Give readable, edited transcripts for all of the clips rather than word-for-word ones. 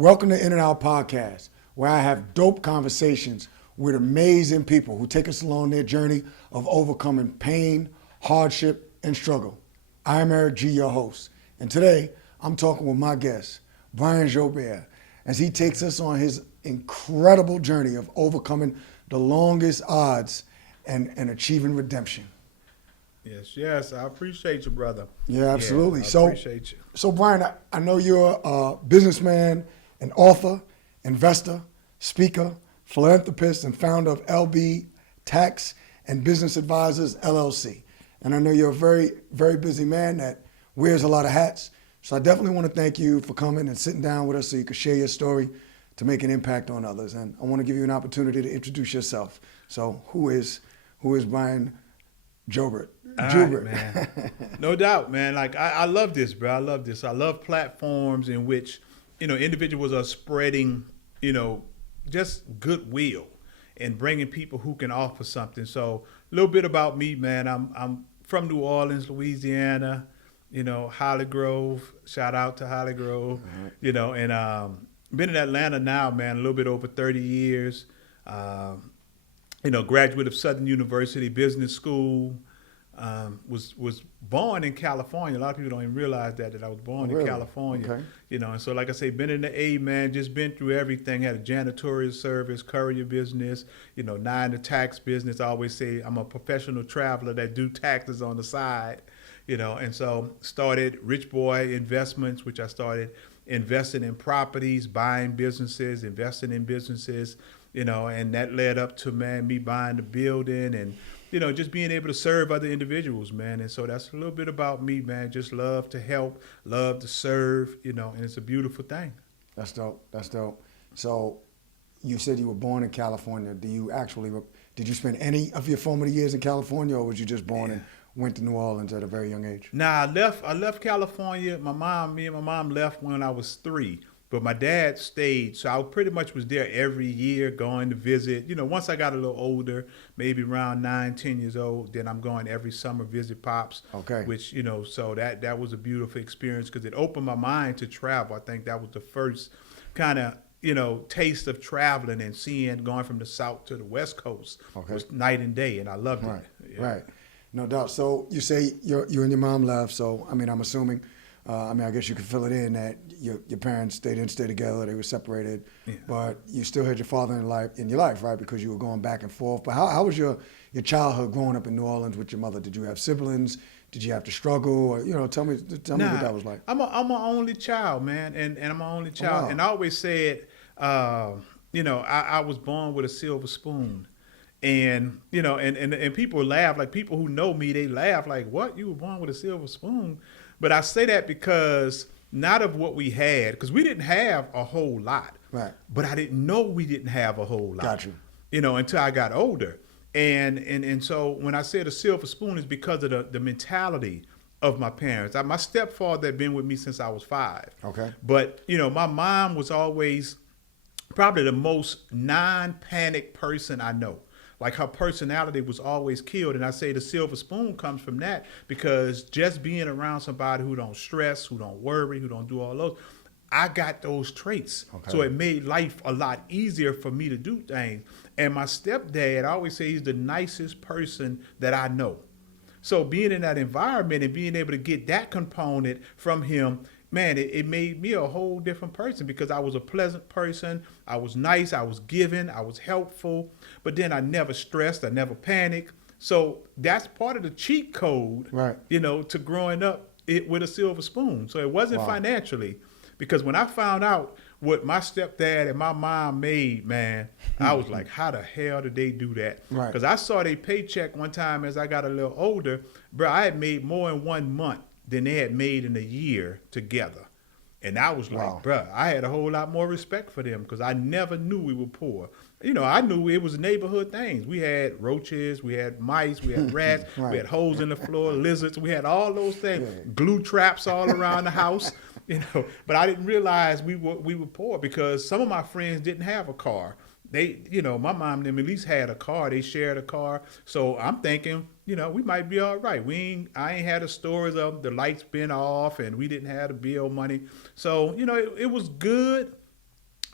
Welcome to In and Out Podcast, where I have dope conversations with amazing people who take us along their journey of overcoming pain, hardship, and struggle. I am Eric G., your host, and today I'm talking with my guest, Brian Joubert, as he takes us on his incredible journey of overcoming the longest odds and achieving redemption. Yes, I appreciate you, brother. Yeah, absolutely. I appreciate you. So Brian, I know you're a businessman, an author, investor, speaker, philanthropist, and founder of LB Tax and Business Advisors, LLC. And I know you're a very, very busy man that wears a lot of hats. So I definitely want to thank you for coming and sitting down with us so you can share your story to make an impact on others. And I want to give you an opportunity to introduce yourself. So who is Brian Joubert? Right, man. No doubt, man. Like I love this, bro. I love this. I love platforms in which, individuals are spreading, just goodwill and bringing people who can offer something. So a little bit about me, man. I'm from New Orleans, Louisiana, Holly Grove. Shout out to Holly Grove, and been in Atlanta now, man, a little bit over 30 years. Graduate of Southern University Business School. Was born in California. A lot of people don't even realize that I was born in California. Okay. And so like I say, been in the A, man, just been through everything. Had a janitorial service, courier business, now in the tax business. I always say I'm a professional traveler that do taxes on the side, and so started Rich Boi Investments, which I started investing in properties, buying businesses, investing in businesses, and that led up to, man, me buying the building and just being able to serve other individuals, man. And so that's a little bit about me, man. Just love to help, love to serve, and it's a beautiful thing. That's dope. So you said you were born in California. Did you spend any of your formative years in California, or was you just born and went to New Orleans at a very young age? Nah, I left California. Me and my mom left when I was 3. But my dad stayed, so I pretty much was there every year going to visit. Once I got a little older, maybe around 9, 10 years old, then I'm going every summer visit Pops. Okay. Which, so that was a beautiful experience because it opened my mind to travel. I think that was the first kind of, taste of traveling and going from the South to the West Coast. Okay. Was night and day, and I loved Right. it. Yeah. Right. No doubt. So you say you and your mom left. So, I'm assuming, I guess you could fill it in that your parents, they didn't stay together, they were separated, but you still had your father in your life, right? Because you were going back and forth. But how was your childhood growing up in New Orleans with your mother? Did you have siblings? Did you have to struggle? Or, tell me what that was like. I'm an only child, man, and I'm an only child. Oh, wow. And I always said, I was born with a silver spoon. And, and people laugh, like people who know me, they laugh like, what? You were born with a silver spoon? But I say that because not of what we had, because we didn't have a whole lot. Right. But I didn't know we didn't have a whole lot. Got you. Until I got older. And so when I said a silver spoon is because of the mentality of my parents. My stepfather had been with me since I was 5. Okay. But, my mom was always probably the most non-panic person I know. Like her personality was always killed. And I say the silver spoon comes from that because just being around somebody who don't stress, who don't worry, who don't do all those, I got those traits. Okay. So it made life a lot easier for me to do things. And my stepdad, I always say he's the nicest person that I know. So being in that environment and being able to get that component from him, man, it made me a whole different person because I was a pleasant person. I was nice. I was giving. I was helpful. But then I never stressed. I never panicked. So that's part of the cheat code, Right. To growing up with a silver spoon. So it wasn't financially because when I found out what my stepdad and my mom made, man, I was like, how the hell did they do that? Right. Because I saw their paycheck one time as I got a little older. Bro, I had made more in 1 month than they had made in a year together. And I was like, Wow. bruh, I had a whole lot more respect for them because I never knew we were poor. I knew it was neighborhood things. We had roaches, we had mice, we had rats, Right. we had holes in the floor, lizards, we had all those things, Yeah. glue traps all around the house, But I didn't realize we were poor because some of my friends didn't have a car. They, my mom and them at least had a car. They shared a car. So I'm thinking, we might be all right. I ain't had the stories of the lights been off and we didn't have the bill money. So, it was good,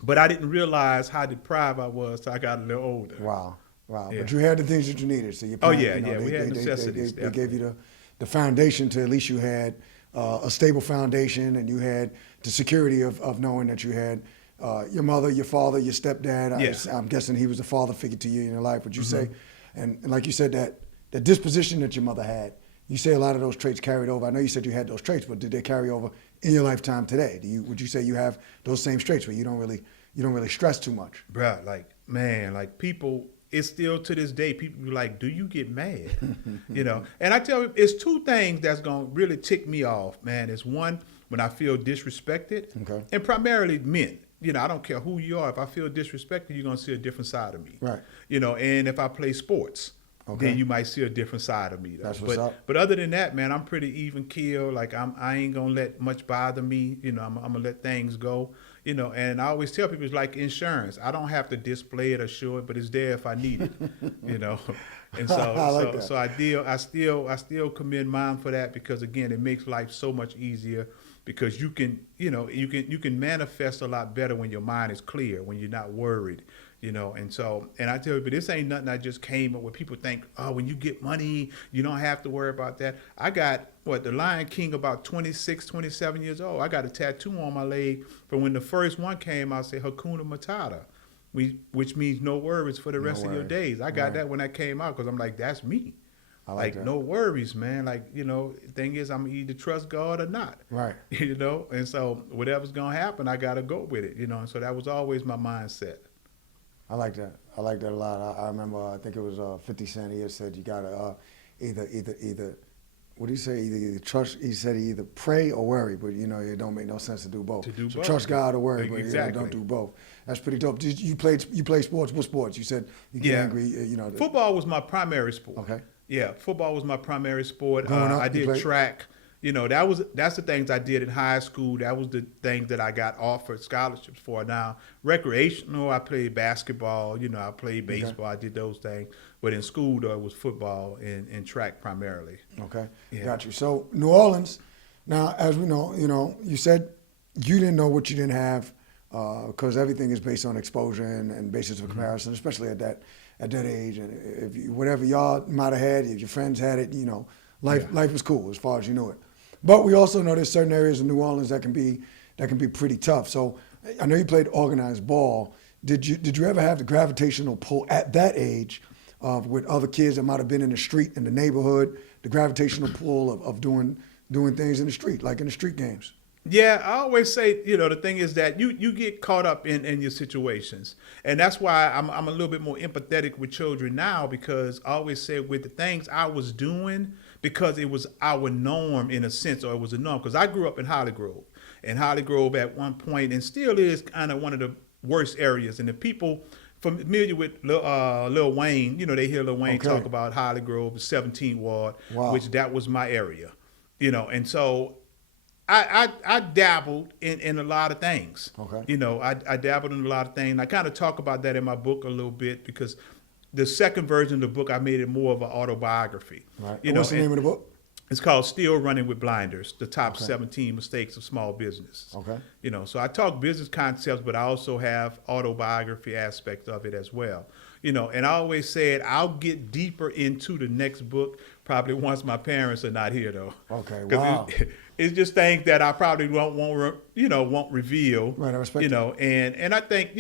But I didn't realize how deprived I was till I got a little older. Wow. Wow. Yeah. But you had the things that you needed. So your Oh, parents, yeah, yeah, we had necessities, they gave you definitely. the foundation to at least you had a stable foundation, and you had the security of knowing that you had your mother, your father, your stepdad. Yeah. I'm guessing he was a father figure to you in your life. Would you say, Mm-hmm. and like you said, that the disposition that your mother had, you say a lot of those traits carried over. I know you said you had those traits, but did they carry over in your lifetime today? Would you say you have those same traits where you don't really stress too much? Bruh, like, man, like people, it's still to this day, people be like, do you get mad? And I tell you, it's two things that's going to really tick me off, man. It's one, when I feel disrespected, Okay. and primarily men. I don't care who you are. If I feel disrespected, you're going to see a different side of me. Right. And if I play sports, Okay. then you might see a different side of me. Though. That's what's up. But other than that, man, I'm pretty even keel. Like I ain't gonna let much bother me. I'm gonna let things go. And I always tell people it's like insurance. I don't have to display it or show it, but it's there if I need it. And so I like that. so I still commend mine for that, because again, it makes life so much easier, because you can manifest a lot better when your mind is clear, when you're not worried. And I tell you, but this ain't nothing I just came up with. People think, oh, when you get money, you don't have to worry about that. I got, the Lion King about 26, 27 years old. I got a tattoo on my leg from when the first one came out, say Hakuna Matata, which means no worries for the rest of your days. I got Right. that when that came out, because I'm like, that's me. I like that. No worries, man. Thing is, I'm either trust God or not. Right. And so whatever's going to happen, I got to go with it, And so that was always my mindset. I like that. I like that a lot. I remember, I think it was 50 Cent. He said you gotta either. What do you say? Either trust. He said either pray or worry, but it don't make no sense to do both. So both. trust God or worry, but Exactly. don't do both. That's pretty dope. You play sports? What sports? You said you get angry. Football was my primary sport. Okay. Yeah, football was my primary sport. Growing up, I you did played? track. That's the things I did in high school. That was the things that I got offered scholarships for. Now, recreational, I played basketball. I played baseball. I did those things. But in school, though, it was football and track primarily. Okay. Yeah. Got you. So New Orleans. Now, as we know, you said you didn't know what you didn't have, because everything is based on exposure and basis of comparison, especially at that age. And if whatever y'all might have had, if your friends had it, life was cool as far as you knew it. But we also know there's certain areas of New Orleans that can be pretty tough. So I know you played organized ball. Did you ever have the gravitational pull at that age with other kids that might have been in the street, in the neighborhood, the gravitational pull of doing things in the street, like in the street games? Yeah, I always say, the thing is that you get caught up in your situations. And that's why I'm a little bit more empathetic with children now, because I always say with the things I was doing, because it was our norm in a sense, or it was a norm. Because I grew up in Holly Grove. And Holly Grove at one point, and still is kind of one of the worst areas. And the people familiar with Lil Wayne, they hear Lil Wayne talk about Holly Grove, the 17th Ward, which that was my area. And so I dabbled in a lot of things. Okay. I dabbled in a lot of things. I kind of talk about that in my book a little bit, because the second version of the book, I made it more of an autobiography. Right. What's the name of the book? It's called Still Running with Blinders, the top 17 mistakes of small business. Okay. So I talk business concepts, but I also have autobiography aspects of it as well. And I always said I'll get deeper into the next book probably once my parents are not here, though. Okay, wow. It's just things that I probably won't reveal. Right, I respect and I think,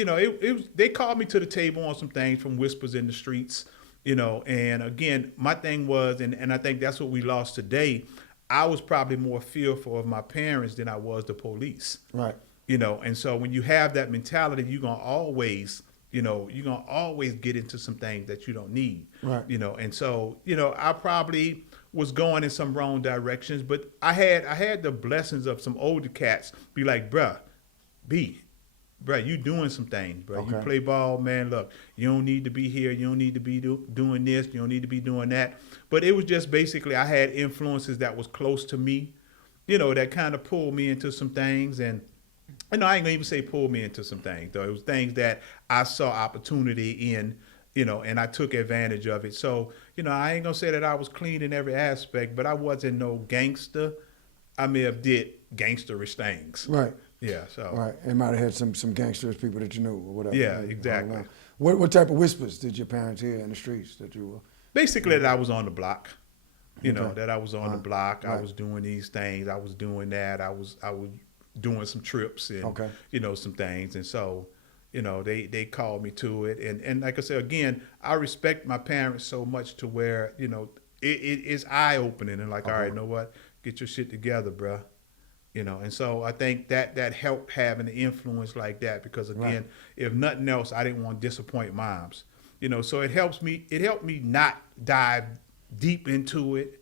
they called me to the table on some things from Whispers in the Streets, and again, my thing was, and I think that's what we lost today, I was probably more fearful of my parents than I was the police. Right. And so when you have that mentality, you're going to always get into some things that you don't need. Right. And so, I probably was going in some wrong directions, but I had the blessings of some older cats be like, bruh, you doing some things, bro. Okay. You play ball, man. Look, you don't need to be here. You don't need to be doing this. You don't need to be doing that. But it was just basically I had influences that was close to me, that kind of pulled me into some things. And I ain't gonna even say pulled me into some things, though. It was things that I saw opportunity in, and I took advantage of it. So, I ain't gonna say that I was clean in every aspect, but I wasn't no gangster. I may have did gangsterish things. Right. Yeah, so Right. They might have had some gangsters, people that you knew or whatever. yeah, Maybe. I don't exactly. know. What type of whispers did your parents hear in the streets that you were? Basically, that I was on the block. You know, Okay. that I was on the block. I Right. was doing these things. I was doing that. I was doing some trips and Okay. some things. And so, they called me to it. And like I said again, I respect my parents so much to where it's eye opening and like, all right, you know what, get your shit together, bruh. And so I think that helped having an influence like that because again, Right. if nothing else, I didn't want to disappoint moms. So it helped me not dive deep into it.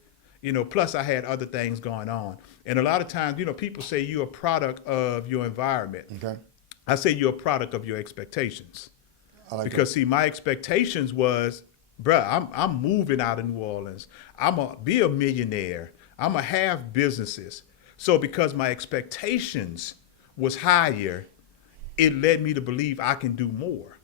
Plus I had other things going on. And a lot of times, people say you're a product of your environment. Okay. I say you're a product of your expectations. I like Because see, my expectations was, bruh, I'm moving out of New Orleans. I'm gonna be a millionaire. I'm gonna have businesses. So because my expectations was higher, it led me to believe I can do more.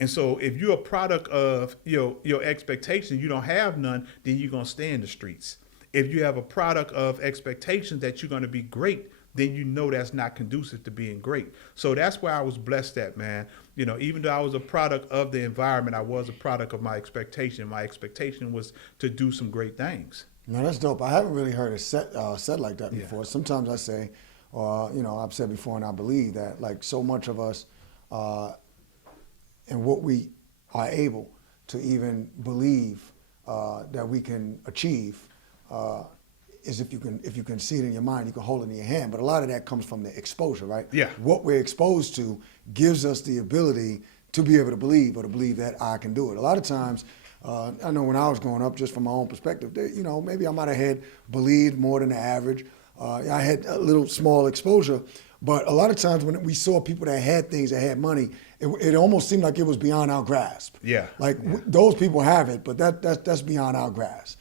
And so if you're a product of your expectations, you don't have none, then you're gonna stay in the streets. If you have a product of expectations that you're gonna be great, then that's not conducive to being great. So that's where I was blessed at, man. Even though I was a product of the environment, I was a product of my expectation. My expectation was to do some great things. No, that's dope. I haven't really heard it said like that Yeah. before. Sometimes I say, or I've said before, and I believe that like so much of us, and what we are able to even believe that we can achieve, is if you can see it in your mind, you can hold it in your hand. But a lot of that comes from the exposure, right? Yeah. What we're exposed to gives us the ability to be able to believe or to believe that I can do it. A lot of times. I know when I was growing up, just from my own perspective, maybe I might have had believed more than the average. I had a little small exposure, but a lot of times when we saw people that had things, that had money, it almost seemed like it was beyond our grasp. Yeah. Like those people have it, but that's beyond our grasp.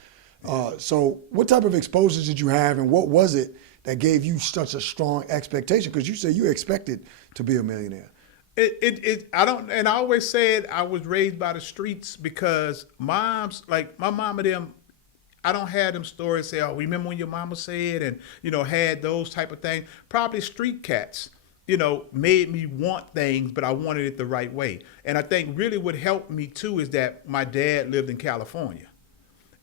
So what type of exposures did you have, and what was it that gave you such a strong expectation? Because you said you expected to be a millionaire. I always said I was raised by the streets because moms, like my mama, them, I don't have them stories say, oh, remember when your mama said, and, had those type of things. Probably street cats, made me want things, but I wanted it the right way. And I think really what helped me too is that my dad lived in California.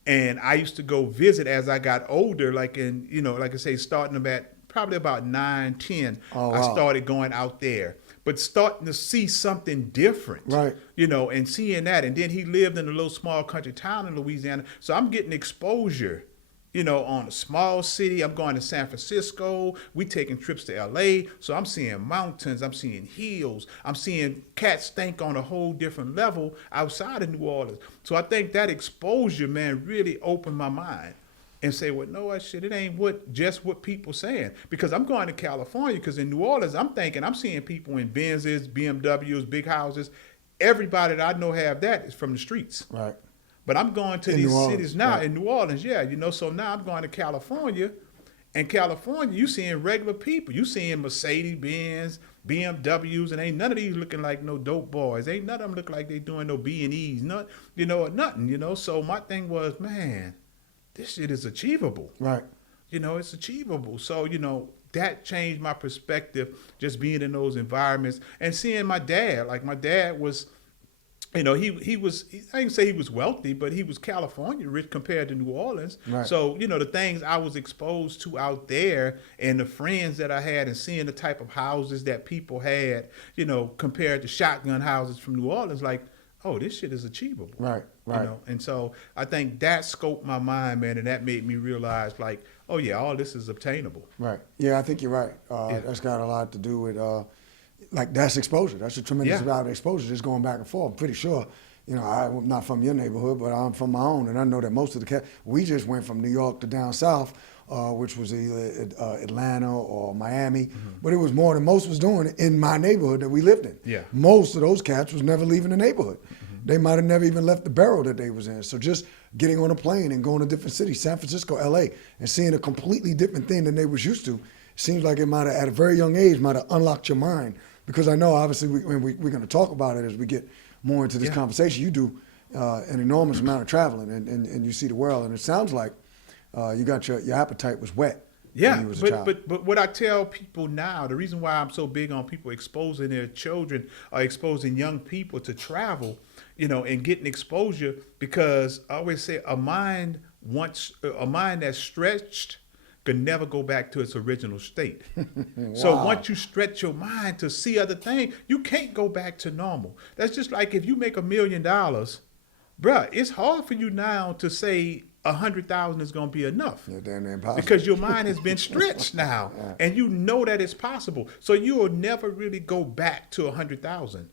And I used to go visit as I got older, like like I say, starting at probably about 9, 10, Oh, I wow. started going out there. But starting to see something different, Right. And seeing that. And then he lived in a little small country town in Louisiana. So I'm getting exposure, on a small city. I'm going to San Francisco. We taking trips to LA. So I'm seeing mountains. I'm seeing hills. I'm seeing cats think on a whole different level outside of New Orleans. So I think that exposure, man, really opened my mind. And say, well, no, it ain't just what people saying. Because I'm going to California, because in New Orleans, I'm seeing people in Benzes, BMWs, big houses. Everybody that I know have that is from the streets. Right. But I'm going to In these New Orleans, cities now, right. in New Orleans, so now I'm going to California. And California, you seeing regular people. You seeing Mercedes-Benz, BMWs, and ain't none of these looking like no dope boys. Ain't none of them look like they doing no B&Es, nothing. So my thing was, man, this shit is achievable. Right. It's achievable. So, that changed my perspective just being in those environments and seeing my dad. Like my dad was, he was, I didn't say he was wealthy, but he was California rich compared to New Orleans. Right. So, the things I was exposed to out there and the friends that I had and seeing the type of houses that people had, compared to shotgun houses from New Orleans, like, oh, this shit is achievable. Right. Right. And so I think that scoped my mind, man, and that made me realize, like, oh yeah, all this is obtainable. Right. Yeah, I think you're right. Yeah. That's got a lot to do with, that's exposure. That's a tremendous Yeah. amount of exposure, just going back and forth. I'm pretty sure, I'm not from your neighborhood, but I'm from my own, and I know that most of we just went from New York to down south, which was either Atlanta or Miami, but it was more than most was doing in my neighborhood that we lived in. Yeah. Most of those cats was never leaving the neighborhood. They might have never even left the borough that they was in. So just getting on a plane and going to different cities, San Francisco, LA, and seeing a completely different thing than they was used to, seems like it might have, at a very young age, might have unlocked your mind. Because I know, obviously, we're going to talk about it as we get more into this conversation. You do an enormous amount of traveling, and you see the world. And it sounds like you got your appetite was whet Yeah, you was a but, child. but what I tell people now, the reason why I'm so big on people exposing their children or exposing young people to travel, and getting exposure, because I always say a mind that's stretched could never go back to its original state. So Wow. once you stretch your mind to see other things, you can't go back to normal. That's just like if you make $1 million, bruh, it's hard for you now to say 100,000 is going to be enough. Yeah, damn near impossible. Because your mind has been stretched now, and you know that it's possible. So you will never really go back to 100,000.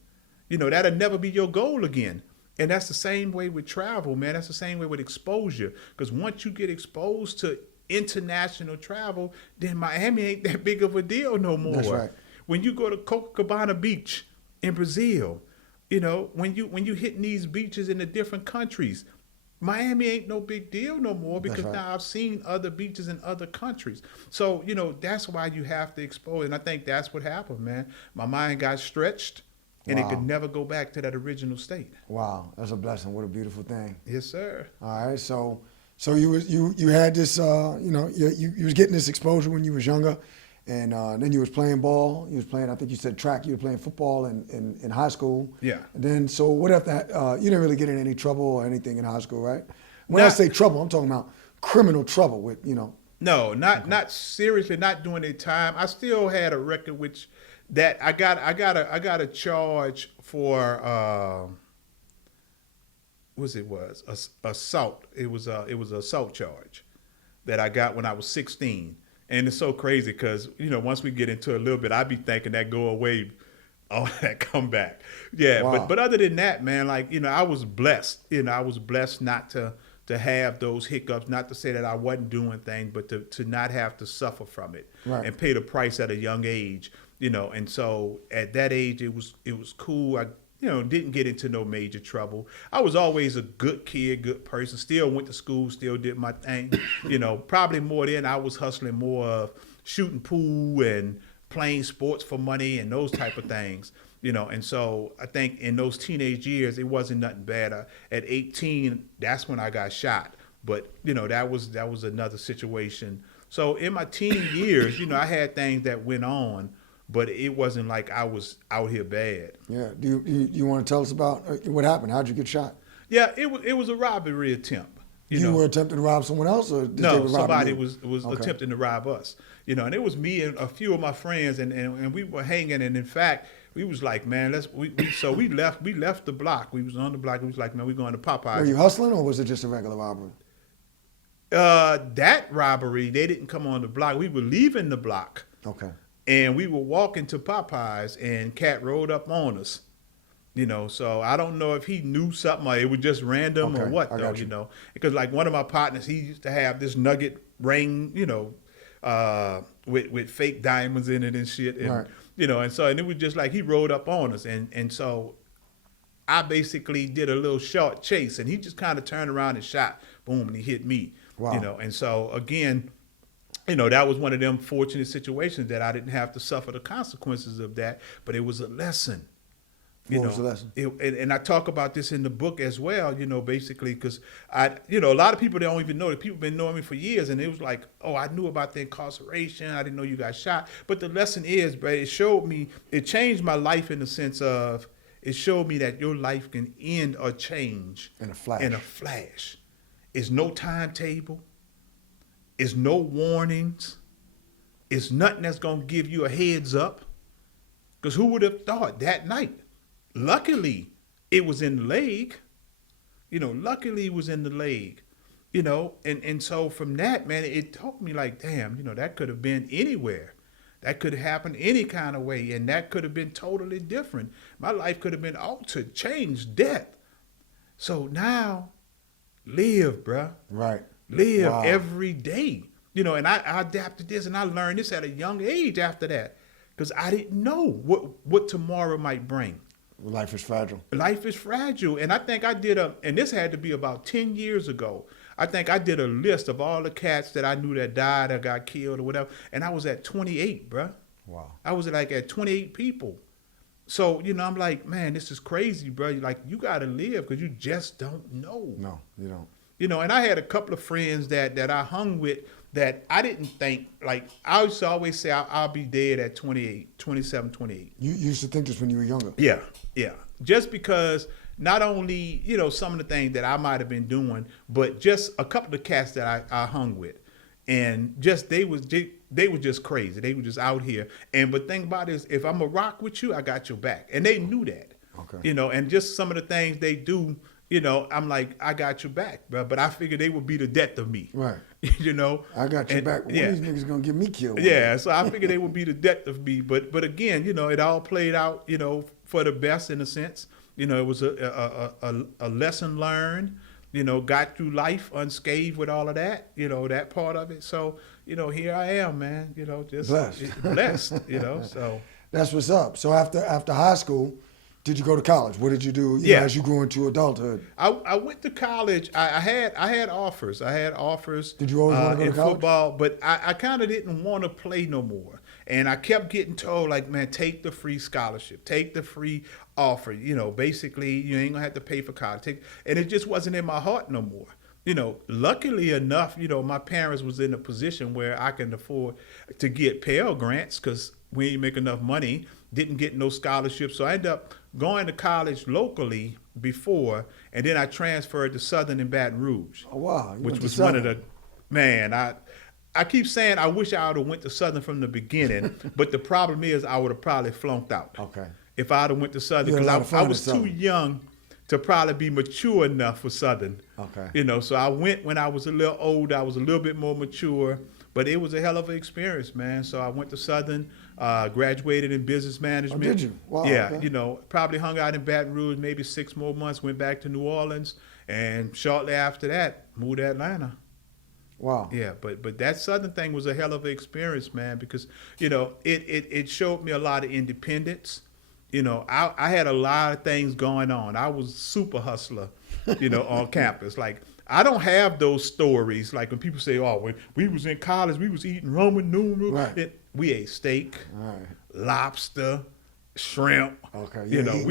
That'll never be your goal again. And that's the same way with travel, man. That's the same way with exposure. Because once you get exposed to international travel, then Miami ain't that big of a deal no more. That's right. When you go to Copacabana Beach in Brazil, when you hitting these beaches in the different countries, Miami ain't no big deal no more, because right. now I've seen other beaches in other countries. So, that's why you have to expose. And I think that's what happened, man. My mind got stretched, and it Wow. could never go back to that original state. Wow, that's a blessing. What a beautiful thing. Yes, sir. All right, so you had this, you was getting this exposure when you was younger, and then you was playing ball. You was playing, I think you said track. You were playing football in high school. Yeah. And then, so what if that? You didn't really get in any trouble or anything in high school, right? When I Not- say trouble, I'm talking about criminal trouble with, No, not seriously, not doing any time. I still had a record which that I got a charge for assault. It was an assault charge that I got when I was 16. And it's so crazy because, once we get into a little bit, I'd be thinking that go away, all that come back. Yeah, Wow. but other than that, man, I was blessed. I was blessed not to have those hiccups, not to say that I wasn't doing things, but to not have to suffer from it, Right. and pay the price at a young age, And so at that age, it was cool. I didn't get into no major trouble. I was always a good kid, good person. Still went to school, still did my thing. Probably more then I was hustling more of shooting pool and playing sports for money and those type of things. And so I think in those teenage years, it wasn't nothing bad. At 18, that's when I got shot. But, that was another situation. So in my teen years, I had things that went on, but it wasn't like I was out here bad. Yeah. Do you want to tell us about what happened? How'd you get shot? Yeah, it was a robbery attempt. You were attempting to rob someone else, or did they No, rob somebody you? was Okay. attempting to rob us. And it was me and a few of my friends, and we were hanging. And in fact, we was like, man, so we left the block. We was on the block. We was like, man, we going to Popeyes. Were you hustling, or was it just a regular robbery? That robbery, they didn't come on the block. We were leaving the block. Okay. And we were walking to Popeyes, and Cat rode up on us. So I don't know if he knew something or it was just random or Okay, what, I though, got you. Because like one of my partners, he used to have this nugget ring, with fake diamonds in it and shit. And, Right. and it was just like he rode up on us. And so I basically did a little short chase, and he just kind of turned around and shot, boom, and he hit me. Wow. And so again, that was one of them fortunate situations that I didn't have to suffer the consequences of that, but it was a lesson. What was the lesson? And I talk about this in the book as well, basically, because a lot of people don't even know that. People been knowing me for years, and it was like, oh, I knew about the incarceration. I didn't know you got shot. But the lesson is, but it changed my life in the sense of, it showed me that your life can end or change In a flash. In a flash. It's no timetable. It's no warnings. It's nothing that's going to give you a heads up. Because who would have thought that night? Luckily, it was in the leg. Luckily it was in the leg. And so from that, man, it taught me like, damn, that could have been anywhere. That could have happened any kind of way, and that could have been totally different. My life could have been altered, changed, death. So now, live, bruh. Right. Live Wow. every day. And I adapted this, and I learned this at a young age after that, because I didn't know what tomorrow might bring. Life is fragile. Life is fragile. And I think I did and this had to be about 10 years ago. I think I did a list of all the cats that I knew that died or got killed or whatever. And I was at 28, bruh. Wow. I was like at 28 people. So, I'm like, man, this is crazy, bro. Like, you got to live because you just don't know. No, you don't. And I had a couple of friends that I hung with, that I didn't think, like, I used to always say I'll be dead at 28, 27, 28. You used to think this when you were younger. Yeah, yeah. Just because not only, you know, some of the things that I might have been doing, but just a couple of cats that I hung with. And just they were just crazy. They were just out here. But think about it is, if I'm a rock with you, I got your back. And they knew that. Okay. You know, and just some of the things they do, you know, I'm like, I got your back, bro. But I figured they would be the death of me. Right. You know? I got your back. One of these niggas gonna get me killed. Yeah, so I figured they would be the death of me. But again, you know, it all played out, you know, for the best in a sense. You know, it was a lesson learned. You know, got through life unscathed with all of that, you know, that part of it. So, you know, here I am, man, you know, just blessed, you know, so. That's what's up. So after high school, did you go to college? What did you do know, as you grew into adulthood? I went to college. I had offers. Did you always want to go to college? Football, but I kind of didn't want to play no more. And I kept getting told, like, man, take the free scholarship, take the free offer. You know, basically, you ain't gonna have to pay for college. And it just wasn't in my heart no more. You know, luckily enough, you know, my parents was in a position where I can afford to get Pell Grants because we ain't make enough money, didn't get no scholarships. So I ended up going to college locally before, and then I transferred to Southern in Baton Rouge. Oh, wow. Which was one of the, man, I keep saying I wish I would have went to Southern from the beginning, but the problem is I would have probably flunked out. Okay. If I'd have went to Southern, because I was too young to probably be mature enough for Southern. Okay. You know, so I went when I was a little older. I was a little bit more mature, but it was a hell of an experience, man. So I went to Southern, graduated in business management. Oh, did you? Wow. Yeah, okay. you know, probably hung out in Baton Rouge maybe 6 more months, went back to New Orleans, and shortly after that, moved to Atlanta. Wow. Yeah, but that Southern thing was a hell of an experience, man, because, you know, it showed me a lot of independence. You know, I had a lot of things going on. I was super hustler, you know, on campus. Like, I don't have those stories. Like when people say, oh, when we was in college, we was eating Roman noodles. Right. We ate steak, Right. lobster, shrimp. Okay. You know,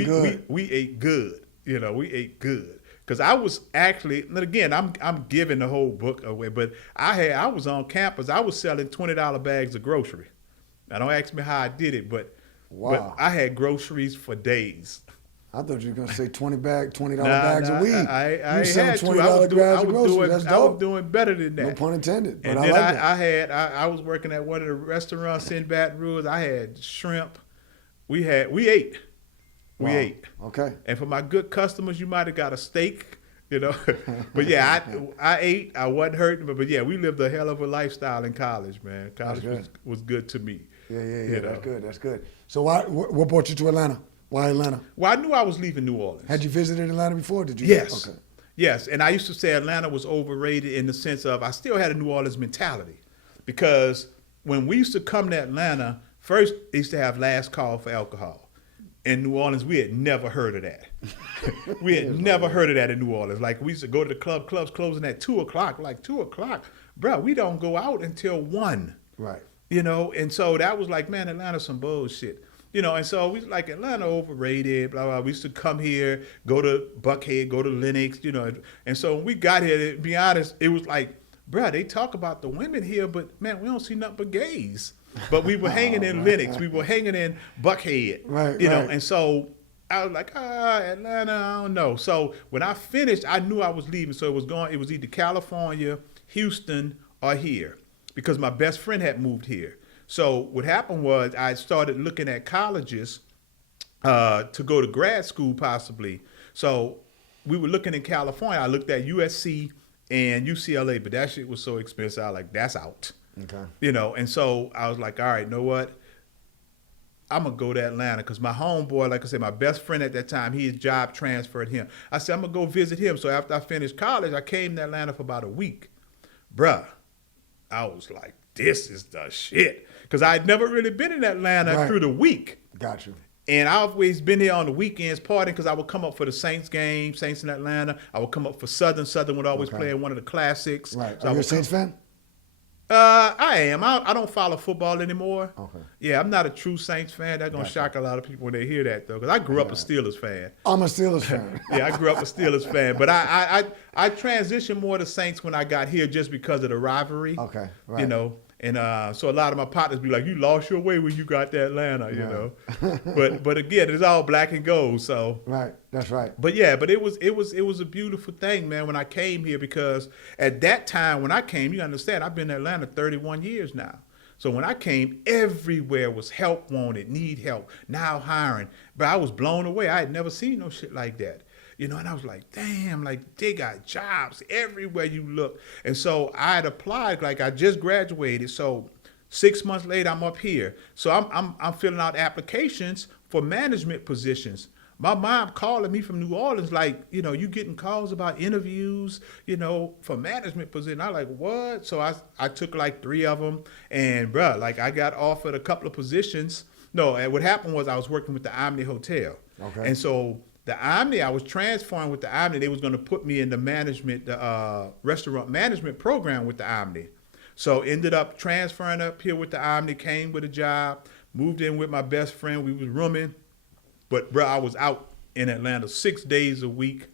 we ate good. You know, we ate good. Because I was actually, and again, I'm giving the whole book away, but I was on campus. I was selling $20 bags of grocery. Now, don't ask me how I did it, but I had groceries for days. I thought you were gonna say $20 Nah, bags of weed. I you selling had to. $20 bags of groceries. That's I dope. was doing better than that. No pun intended. But And I then like that. I was working at one of the restaurants in Baton Rouge. I had shrimp. We ate. We Wow. ate. Okay. And for my good customers, you might have got a steak, you know. But yeah, I ate. I wasn't hurting, but yeah, we lived a hell of a lifestyle in college, man. College was good to me. Yeah. You know? That's good. That's good. So what brought you to Atlanta? Why Atlanta? Well, I knew I was leaving New Orleans. Had you visited Atlanta before? Did you? Yes. Okay. Yes, and I used to say Atlanta was overrated in the sense of I still had a New Orleans mentality, because when we used to come to Atlanta, first they used to have last call for alcohol. In New Orleans, we had never heard of that. We had never heard of that in New Orleans. Like, we used to go to the clubs closing at 2 o'clock. Like, 2 o'clock, bro, we don't go out until 1. Right. You know, and so that was like, man, Atlanta's some bullshit. You know, and so we was like, Atlanta overrated, blah, blah. We used to come here, go to Buckhead, go to Lenox, you know. And so when we got here, to be honest, it was like, bruh, they talk about the women here, but, man, we don't see nothing but gays. But we were hanging in Lenox. We were hanging in Buckhead. Right, you know, right. and so I was like, Atlanta, I don't know. So when I finished, I knew I was leaving. So it was either California, Houston, or here, because my best friend had moved here. So what happened was I started looking at colleges to go to grad school possibly. So we were looking in California. I looked at USC and UCLA, but that shit was so expensive. I was like, that's out. Okay. You know, and so I was like, all right, you know what? I'm going to go to Atlanta because my homeboy, like I said, my best friend at that time, his job transferred him. I said, I'm going to go visit him. So after I finished college, I came to Atlanta for about a week. Bruh, I was like, this is the shit. Because I had never really been in Atlanta through the week. Got you. And I've always been here on the weekends partying because I would come up for the Saints game, Saints in Atlanta. I would come up for Southern. Southern would always play in one of the classics. Right. So Are you a Saints fan? I am. I don't follow football anymore. Okay. Yeah, I'm not a true Saints fan. That's gonna shock a lot of people when they hear that though, because I grew up a Steelers fan. I'm a Steelers fan. Yeah, I grew up a Steelers fan, but I transitioned more to Saints when I got here just because of the rivalry. Okay, right. You know, and so a lot of my partners be like, "You lost your way when you got to Atlanta," you know. But again, it's all black and gold. So Right, that's right. but yeah, but it was a beautiful thing, man, when I came here, because at that time when I came, you understand, I've been in Atlanta 31 years now. So when I came, everywhere was help wanted, need help, now hiring. But I was blown away. I had never seen no shit like that. You know, and I was like, damn, like they got jobs everywhere you look. And so I had applied, like I just graduated. So 6 months later, I'm up here. So I'm filling out applications for management positions. My mom calling me from New Orleans, like, you know, you getting calls about interviews, you know, for management position. I like, what? So I took like 3 of them, and bruh, like I got offered a couple of positions. No, and what happened was I was working with the Omni Hotel. Okay. And so the Omni, I was transferring with the Omni. They was going to put me in the management, restaurant management program with the Omni. So ended up transferring up here with the Omni, came with a job, moved in with my best friend. We was rooming. But bro, I was out in Atlanta 6 days a week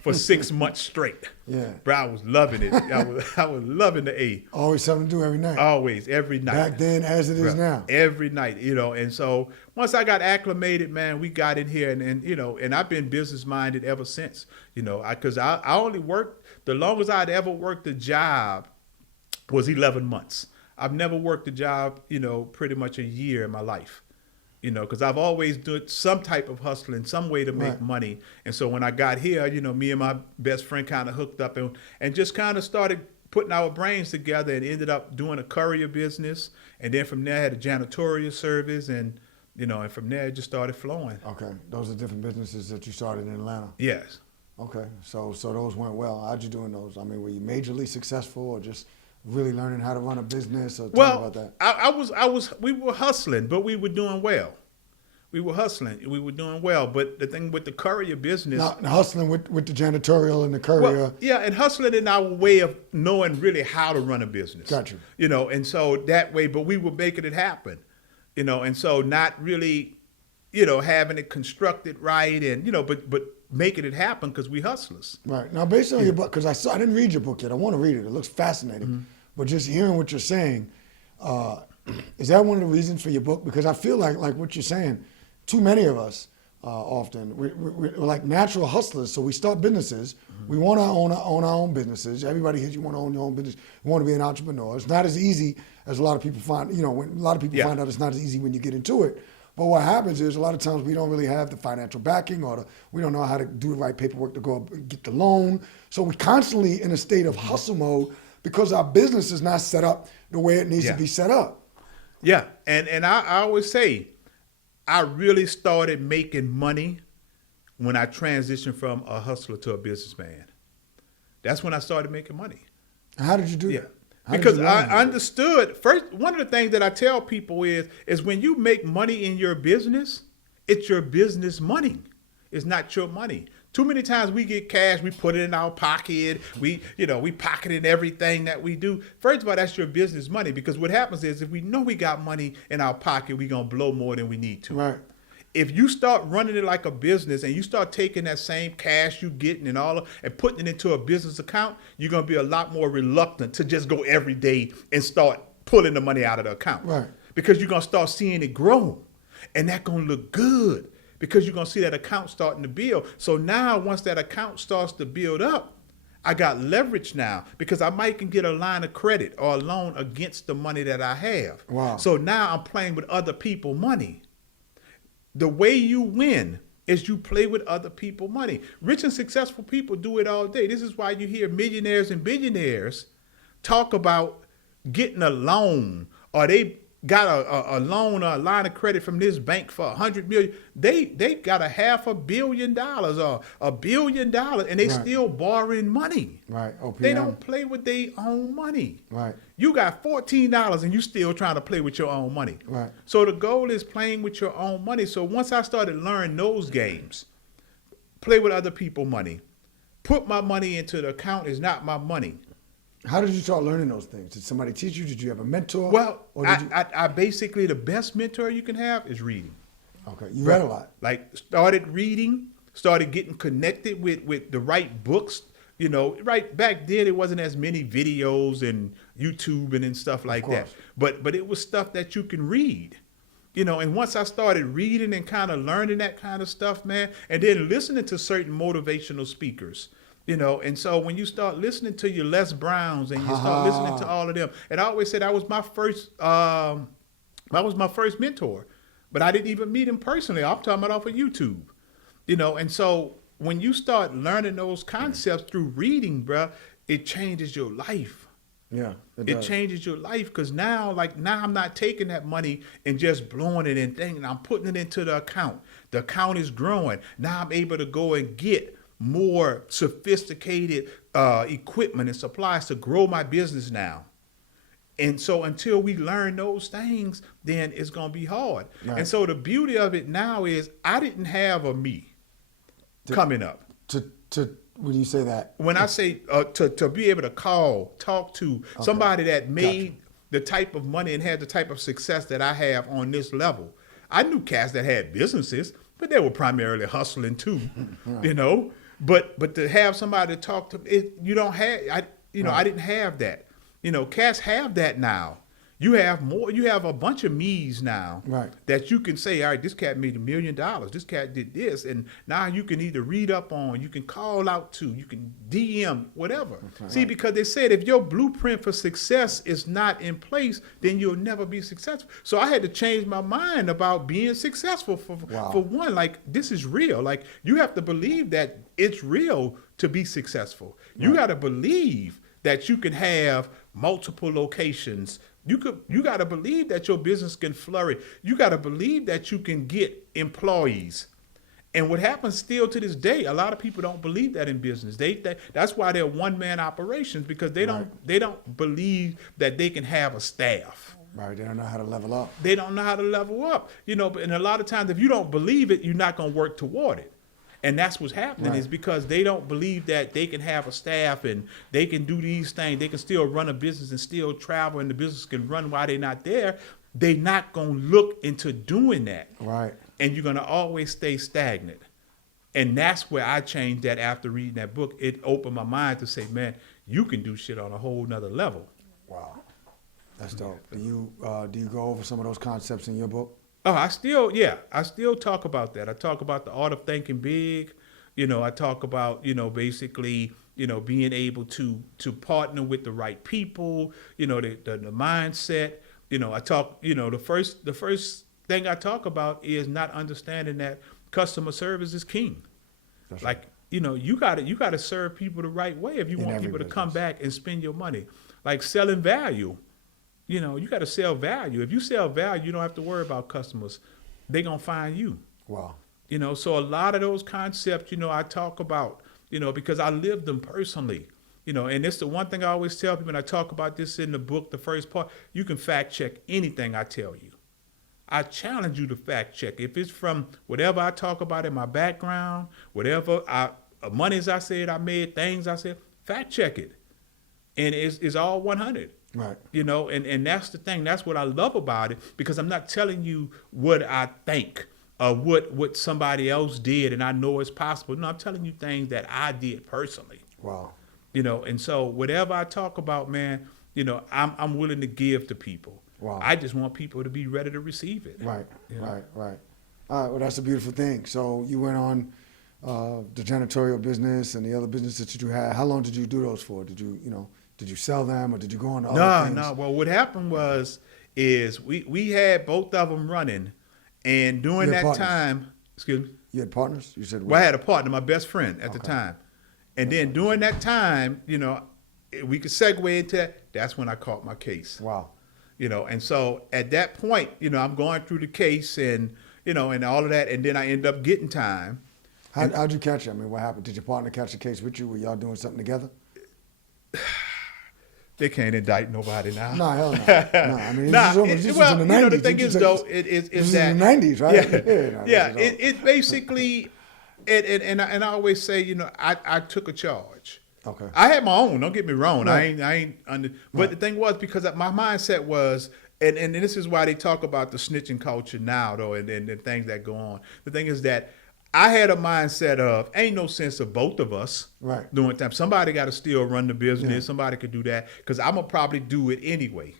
for 6 months straight. Yeah. Bro, I was loving it. I was loving the A. Always something to do every night. Always, every night. Back then as it is Bruh, now. every night, you know. And so once I got acclimated, man, we got in here, and you know, and I've been business minded ever since. You know, because I only worked, the longest I'd ever worked a job was 11 months. I've never worked a job, you know, pretty much a year in my life. You know, because I've always done some type of hustling, some way to make money. And so when I got here, you know, me and my best friend kind of hooked up and just kind of started putting our brains together, and ended up doing a courier business. And then from there, I had a janitorial service, and, you know, and from there, it just started flowing. Okay, those are different businesses that you started in Atlanta. Yes. Okay, so those went well. How'd you do in those? I mean, were you majorly successful, or just really learning how to run a business? Or tell me about that. We were hustling, but we were doing well. We were hustling. We were doing well. But the thing with the courier business. Now, hustling with the janitorial and the courier. Well, yeah, and hustling in our way of knowing really how to run a business. Got you. You know, and so that way, but we were making it happen. You know, and so not really, you know, having it constructed right, and, you know, but making it happen because we hustlers. Right. Now, based on your book, because I didn't read your book yet. I want to read it. It looks fascinating. Mm-hmm. But just hearing what you're saying, is that one of the reasons for your book? Because I feel like what you're saying, too many of us often, we're like natural hustlers. So we start businesses. Mm-hmm. We want to own our own businesses. Everybody here, you want to own your own business. You want to be an entrepreneur. It's not as easy as a lot of people find. You know, when a lot of people find out it's not as easy when you get into it. But what happens is a lot of times we don't really have the financial backing, or we don't know how to do the right paperwork to go up and get the loan. So we're constantly in a state of hustle mode because our business is not set up the way it needs to be set up. Yeah, and I always say, I really started making money when I transitioned from a hustler to a businessman. That's when I started making money. How did you do that? Yeah. How did Because you learn I understood, first, one of the things that I tell people is when you make money in your business, it's your business money. It's not your money. Too many times we get cash, we put it in our pocket, we pocketing everything that we do. First of all, that's your business money, because what happens is if we know we got money in our pocket, we're going to blow more than we need to. Right. If you start running it like a business and you start taking that same cash you getting and putting it into a business account, you're going to be a lot more reluctant to just go every day and start pulling the money out of the account. Right. Because you're going to start seeing it grow, and that's going to look good because you're going to see that account starting to build. So now once that account starts to build up, I got leverage now because I might can get a line of credit or a loan against the money that I have. Wow. So now I'm playing with other people's money. The way you win is you play with other people's money. Rich and successful people do it all day. This is why you hear millionaires and billionaires talk about getting a loan, or they got a loan or a line of credit from this bank for $100 million. They got $500 million or $1 billion, and they still borrowing money. Right. OPM. They don't play with their own money. Right. You got $14 and you still trying to play with your own money. Right. So the goal is playing with your own money. So once I started learning those games, play with other people's money, put my money into the account is not my money. How did you start learning those things? Did somebody teach you? Did you have a mentor? Well, Or did you? I basically, the best mentor you can have is reading. Okay, you read a lot. Like started reading, started getting connected with the right books. You know, right back then it wasn't as many videos and YouTube and stuff like that. But it was stuff that you can read. You know, and once I started reading and kind of learning that kind of stuff, man, and then listening to certain motivational speakers, you know, and so when you start listening to your Les Browns and you start listening to all of them, and I always said that was my first mentor, but I didn't even meet him personally. I'm talking about off of YouTube, you know, and so when you start learning those concepts through reading, bruh, it changes your life. Yeah, It changes your life because now I'm not taking that money and just blowing it and thinking. I'm putting it into the account. The account is growing. Now I'm able to go and get more sophisticated equipment and supplies to grow my business now. And so until we learn those things, then it's going to be hard. Right. And so the beauty of it now is I didn't have a me coming up. When you say that, When I say to be able to talk to somebody that made the type of money and had the type of success that I have on this level, I knew cats that had businesses, but they were primarily hustling too, you know. But to have somebody to talk to, you don't have. I didn't have that. You know, cats have that now. You have more. You have a bunch of me's now that you can say, all right, this cat made $1 million. This cat did this, and now you can either read up on, you can call out to, you can DM, whatever. See, because they said if your blueprint for success is not in place, then you'll never be successful. So I had to change my mind about being successful for one. Like, this is real. Like, you have to believe that it's real to be successful. You got to believe that you can have multiple locations. You got to believe that your business can flourish. You got to believe that you can get employees. And what happens still to this day, a lot of people don't believe that in business. That's why they're one-man operations, because they don't believe that they can have a staff. Right, they don't know how to level up. They don't know how to level up. You know, and a lot of times if you don't believe it, you're not going to work toward it. And that's what's happening is because they don't believe that they can have a staff and they can do these things. They can still run a business and still travel, and the business can run while they're not there. They're not going to look into doing that. Right. And you're going to always stay stagnant. And that's where I changed that after reading that book. It opened my mind to say, man, you can do shit on a whole nother level. Wow. That's dope. Do you go over some of those concepts in your book? Oh, I still talk about that. I talk about the art of thinking big. You know, I talk about, you know, basically, you know, being able to partner with the right people, you know, the mindset. You know, I talk, you know, the first thing I talk about is not understanding that customer service is king. That's like, you know, you gotta serve people the right way if you want people to come back and spend your money. Like selling value. You know, you got to sell value. If you sell value, you don't have to worry about customers. They're going to find you. Wow. You know, so a lot of those concepts, you know, I talk about, you know, because I lived them personally. You know, and it's the one thing I always tell people, and I talk about this in the book, the first part, you can fact check anything I tell you. I challenge you to fact check. If it's from whatever I talk about in my background, whatever monies I said I made, things I said, fact check it. And it's all 100. Right. You know, and that's the thing. That's what I love about it, because I'm not telling you what I think or what somebody else did and I know it's possible. No, I'm telling you things that I did personally. Wow. You know, and so whatever I talk about, man, you know, I'm willing to give to people. Wow. I just want people to be ready to receive it. Right, You know? right. All right, well, that's a beautiful thing. So you went on the janitorial business and the other business that you had. How long did you do those for? Did you sell them, or did you go on to other things? No. Well, what happened is we had both of them running, and during that partners? time, excuse me. You had partners? You said Well, I had a partner, my best friend at the time, and then during that time, you know, we could segue into that. That's when I caught my case. Wow. You know, and so at that point, you know, I'm going through the case and you know and all of that, and then I end up getting time. How'd you catch it? I mean, what happened? Did your partner catch the case with you? Were y'all doing something together? They can't indict nobody now. No, hell no. No, I mean, this was in the 90s. You know, the thing is, though, is this that in the 90s, right? It basically, and I always say, you know, I took a charge. Okay. I had my own. Don't get me wrong. Right. I ain't under. But the thing was, because my mindset was, and this is why they talk about the snitching culture now, though, and things that go on. The thing is that I had a mindset of ain't no sense of both of us Right. doing time. Somebody got to still run the business. Yeah. Somebody could do that because I'm gonna probably do it anyway.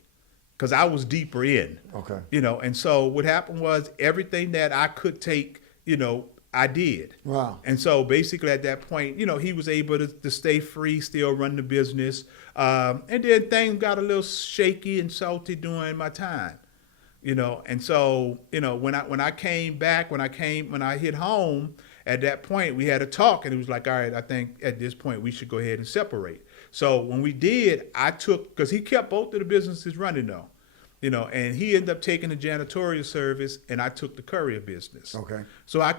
Because I was deeper in. Okay. And so what happened was everything that I could take, I did. Wow. And so basically at that point, he was able to stay free, still run the business. And then things got a little shaky and salty during my time, And so, when I came back, when I hit home, at that point we had a talk and it was like, all right, I think at this point we should go ahead and separate. So when we did, because he kept both of the businesses running though. And he ended up taking the janitorial service and I took the courier business. Okay. So I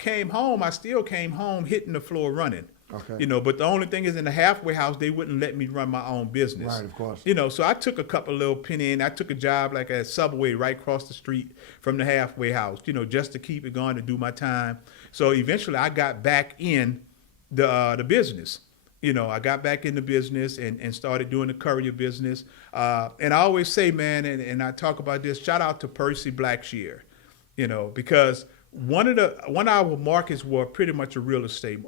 still came home hitting the floor running. Okay. But the only thing is in the halfway house, they wouldn't let me run my own business. Right, of course. So I took a couple little penny and I took a job like at Subway right across the street from the halfway house, just to keep it going to do my time. So eventually I got back in the business. I got back in the business and started doing the courier business. And I always say, man, and I talk about this, shout out to Percy Blackshear, because one of our markets were pretty much a real estate,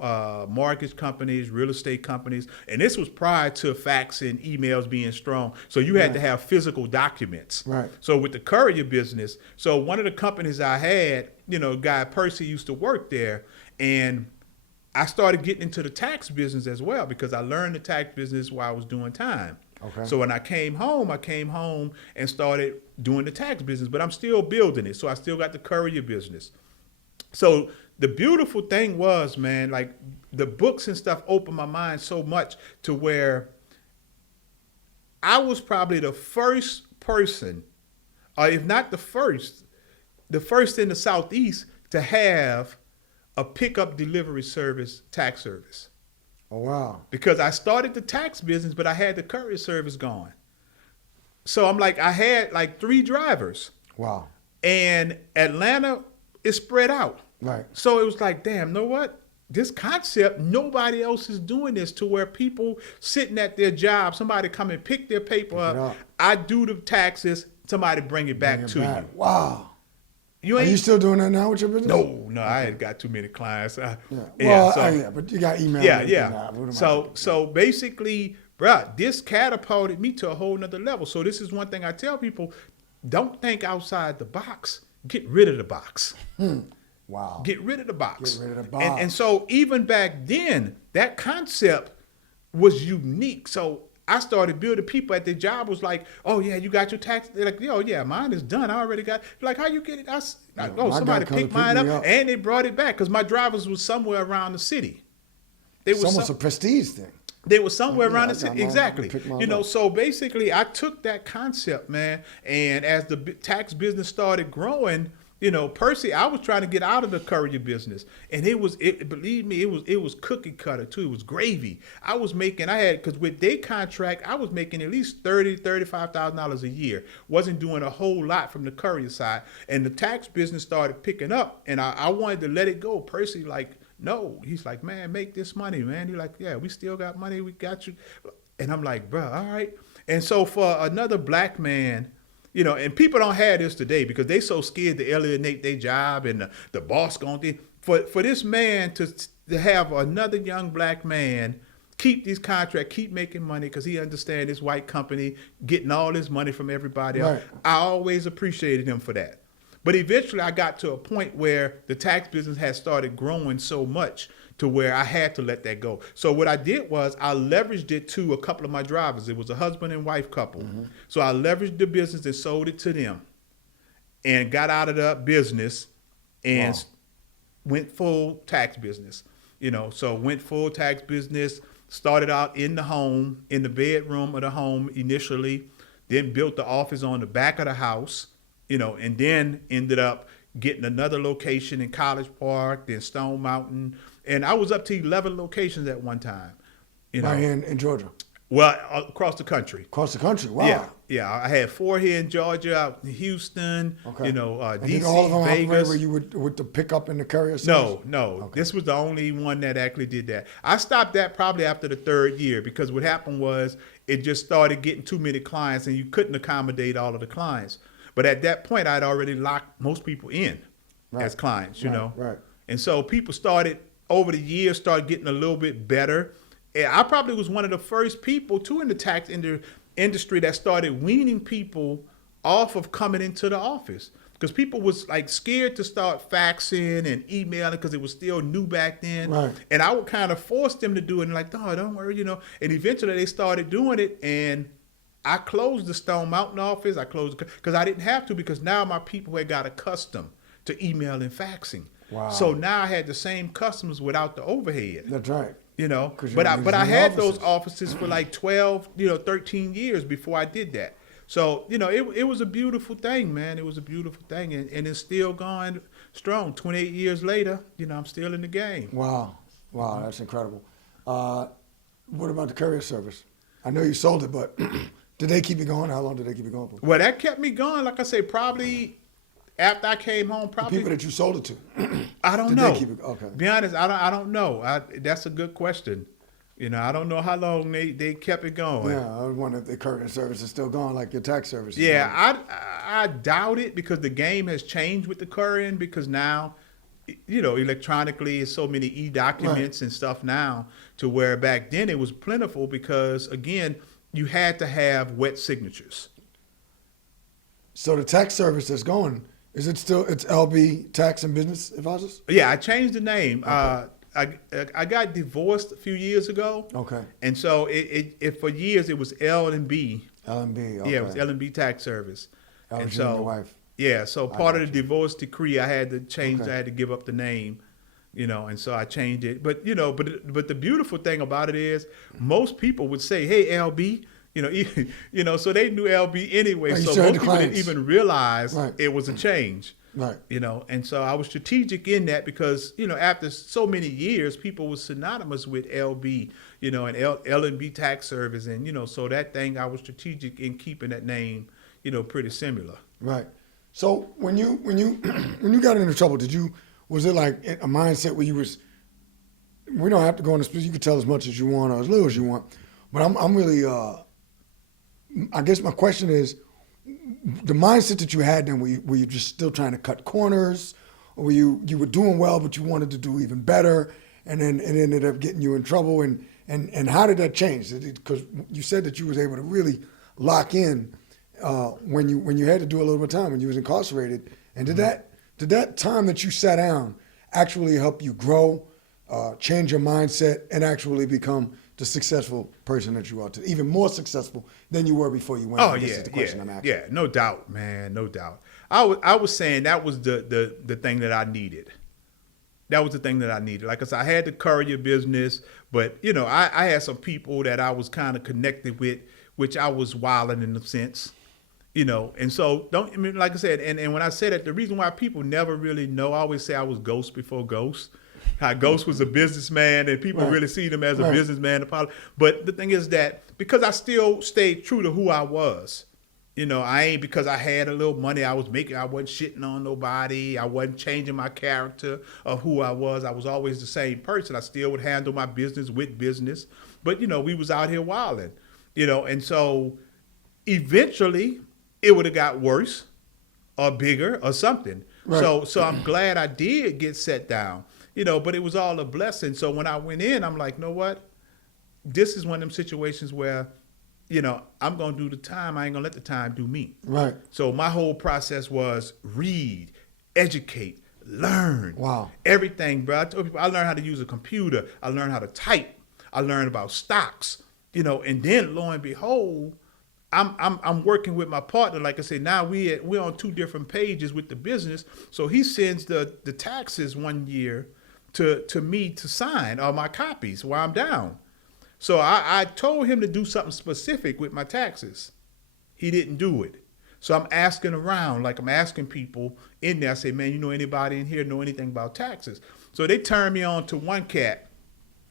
mortgage companies, real estate companies. And this was prior to fax and emails being strong. So you had to have physical documents. Right. So with the courier business, so one of the companies I had, guy Percy used to work there, and I started getting into the tax business as well because I learned the tax business while I was doing time. Okay. So when I came home and started doing the tax business, but I'm still building it. So I still got the courier business. So the beautiful thing was, man, like the books and stuff opened my mind so much to where I was probably the first person, or if not the first in the Southeast to have a pickup delivery service, tax service. Oh, wow. Because I started the tax business, but I had the courier service going. So I had like 3 drivers. Wow. And Atlanta is spread out. Right. So it was like, damn, know what? This concept, nobody else is doing this to where people sitting at their job, somebody come and pick their paper up. I do the taxes, somebody bring it back to you. Wow. You Are ain't you still doing that now with your business? No, I ain't got too many clients. Yeah. Well, so, but you got email. Yeah. So basically, bruh, this catapulted me to a whole nother level. So this is one thing I tell people: don't think outside the box. Get rid of the box. Wow. Get rid of the box. Get rid of the box. And so even back then, that concept was unique. So I started building people at their job was like, oh yeah, you got your tax. They're like, oh yeah, mine is done. I already got. Like, how you get it? Somebody picked mine up and they brought it back because my drivers was somewhere around the city. It's almost a prestige thing. They were somewhere around the city. Mine, exactly. up. So basically I took that concept, man, and as the tax business started growing, Percy, I was trying to get out of the courier business, and believe me, it was cookie cutter too. It was gravy. Because with their contract, I was making at least $35,000 a year. Wasn't doing a whole lot from the courier side, and the tax business started picking up, and I wanted to let it go. Percy, like, no, he's like, man, make this money, man. He's like, yeah, we still got money. We got you. And I'm like, bro, all right. And so for another black man, and people don't have this today because they so scared to alienate their job and the boss going to, for this man to have another young black man keep these contracts, keep making money because he understands this white company getting all this money from everybody else. Right. I always appreciated him for that. But eventually I got to a point where the tax business had started growing so much to where I had to let that go. So what I did was I leveraged it to a couple of my drivers. It was a husband and wife couple. Mm-hmm. So I leveraged the business and sold it to them and got out of the business and went full tax business. So went full tax business, started out in the home, in the bedroom of the home initially, then built the office on the back of the house, and then ended up getting another location in College Park, then Stone Mountain. And I was up to 11 locations at one time. Right here in Georgia. Well, across the country. Across the country. Wow. Yeah, yeah. I had 4 here in Georgia, out in Houston, Okay. you know, And DC, did all of them operate Vegas. where you would the pick up in the courier service? No. Okay. This was the only one that actually did that. I stopped that probably after the 3rd year because what happened was it just started getting too many clients and you couldn't accommodate all of the clients. But at that point, I'd already locked most people in as clients, you know. Right. And so people started, over the years, started getting a little bit better. And I probably was one of the first people, too, in the tax industry that started weaning people off of coming into the office. Because people was like scared to start faxing and emailing because it was still new back then. Right. And I would kind of force them to do it and like, no, don't worry, you know. And eventually they started doing it and I closed the Stone Mountain office. I closed because I didn't have to because now my people had got accustomed to email and faxing. Wow. So now I had the same customers without the overhead. That's right. You know, 'Cause you but don't I use any had those offices. offices for like 12, 13 years before I did that. So, it was a beautiful thing, man. It was a beautiful thing. And it's still going strong. 28 years later, I'm still in the game. Wow. Wow, that's incredible. What about the courier service? I know you sold it, but did they keep it going? How long did they keep it going for? Well, that kept me going. Like I say, probably after I came home, The probably. people that you sold it to. I don't Did know. they keep it? Okay. Be honest, I don't know. That's a good question. I don't know how long they kept it going. Yeah, I wonder if the courier service is still going like your tax service. Yeah, I doubt it because the game has changed with the couriering because now, electronically it's so many e-documents and stuff now to where back then it was plentiful because, again, you had to have wet signatures. So the tax service that's going, is it still, it's LB Tax and Business Advisors? Yeah, I changed the name. I got divorced a few years ago. Okay. And so it for years it was L&B. L&B, okay. Yeah, it was L&B Tax Service. That was And you and so, your wife. yeah, so part of got the divorce decree, I had to change. Okay. I had to give up the name, and so I changed it. But but the beautiful thing about it is, most people would say, "Hey, LB," so they knew LB anyway. Right, you So still had most the people didn't clients. even realize Right. it was a change. Right. And so I was strategic in that because, after so many years, people were synonymous with LB, and L&B Tax Service. And, so that thing, I was strategic in keeping that name, pretty similar. Right. So when you when you got into trouble, was it like a mindset where you was, we don't have to go into specifics, you can tell as much as you want or as little as you want, but I'm really, I guess my question is, the mindset that you had then, were you just still trying to cut corners, or were you were doing well, but you wanted to do even better, and then it ended up getting you in trouble, and how did that change? Because you said that you was able to really lock in when you had to do a little bit of time when you was incarcerated, and did that time that you sat down actually help you grow, change your mindset, and actually become the successful person that you are today, even more successful than you were before you went? Oh, This yeah, is the question I'm asking. yeah, no doubt, man, no doubt. I was saying that was the thing that I needed. That was the thing that I needed. Like I said, I had the courier business, but, I had some people that I was kind of connected with, which I was wilding in a sense, and so like I said, and when I said that, the reason why people never really know, I always say I was Ghost before Ghost. How Ghost was a businessman and people really see him as a businessman. But the thing is that because I still stayed true to who I was, I ain't because I had a little money I was making, I wasn't shitting on nobody. I wasn't changing my character of who I was. I was always the same person. I still would handle my business with business. But, we was out here wilding, and so eventually it would have got worse or bigger or something. Right. So I'm glad I did get set down. But it was all a blessing. So when I went in, I'm like, know what? This is one of them situations where, I'm going to do the time. I ain't going to let the time do me. Right. So my whole process was read, educate, learn. Wow. Everything, bro. I told people I learned how to use a computer. I learned how to type. I learned about stocks, and then lo and behold, I'm working with my partner. Like I said, now we're on 2 different pages with the business. So he sends the taxes one year to me to sign all my copies while I'm down. So I told him to do something specific with my taxes. He didn't do it. So I'm asking around, like I'm asking people in there. I say, man, anybody in here know anything about taxes? So they turned me on to one cat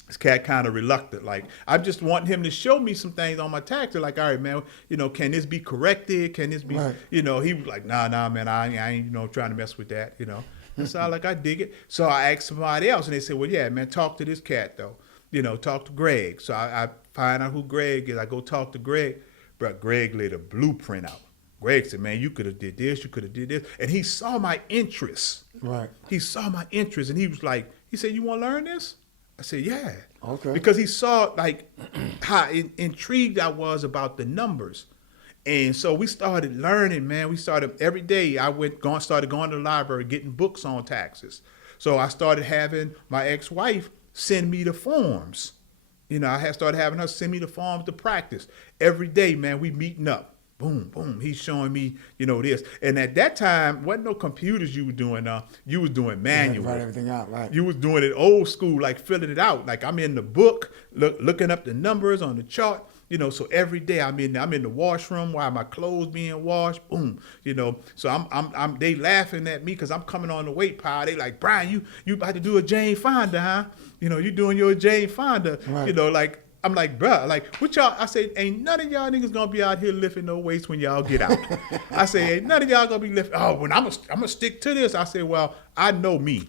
This cat kind of reluctant. Like, I just want him to show me some things on my tax. They're like, all right, man, can this be corrected? Can this be, Right. he was like, nah, man, I ain't, trying to mess with that, And so I like, I dig it. So I asked somebody else, and they said, well, yeah, man, talk to this cat, though. Talk to Greg. So I find out who Greg is. I go talk to Greg. But Greg laid a blueprint out. Greg said, man, you could have did this, you could have did this. And he saw my interest. Right. He saw my interest, and he was like, he said, you want to learn this? I said, yeah. Okay. Because he saw like how intrigued I was about the numbers. And so we started learning, man. We started every day. Started going to the library, getting books on taxes. So I started having my ex-wife send me the forms. I started having her send me the forms to practice. Every day, man, we meeting up. Boom, boom. He's showing me, this. And at that time, wasn't no computers you were doing. You was doing manual. You had to write everything out, right. You was doing it old school, like filling it out. Like I'm in the book, looking up the numbers on the chart. So every day I'm in the washroom while my clothes being washed. Boom, So they laughing at me because I'm coming on the weight pile. They like, Brian, you about to do a Jane Fonda, huh? You doing your Jane Fonda. Right. I'm like, bruh, like, what y'all, I say, ain't none of y'all niggas gonna be out here lifting no weights when y'all get out. I say, ain't none of y'all gonna be lifting, when I'm gonna stick to this. I say, well, I know me.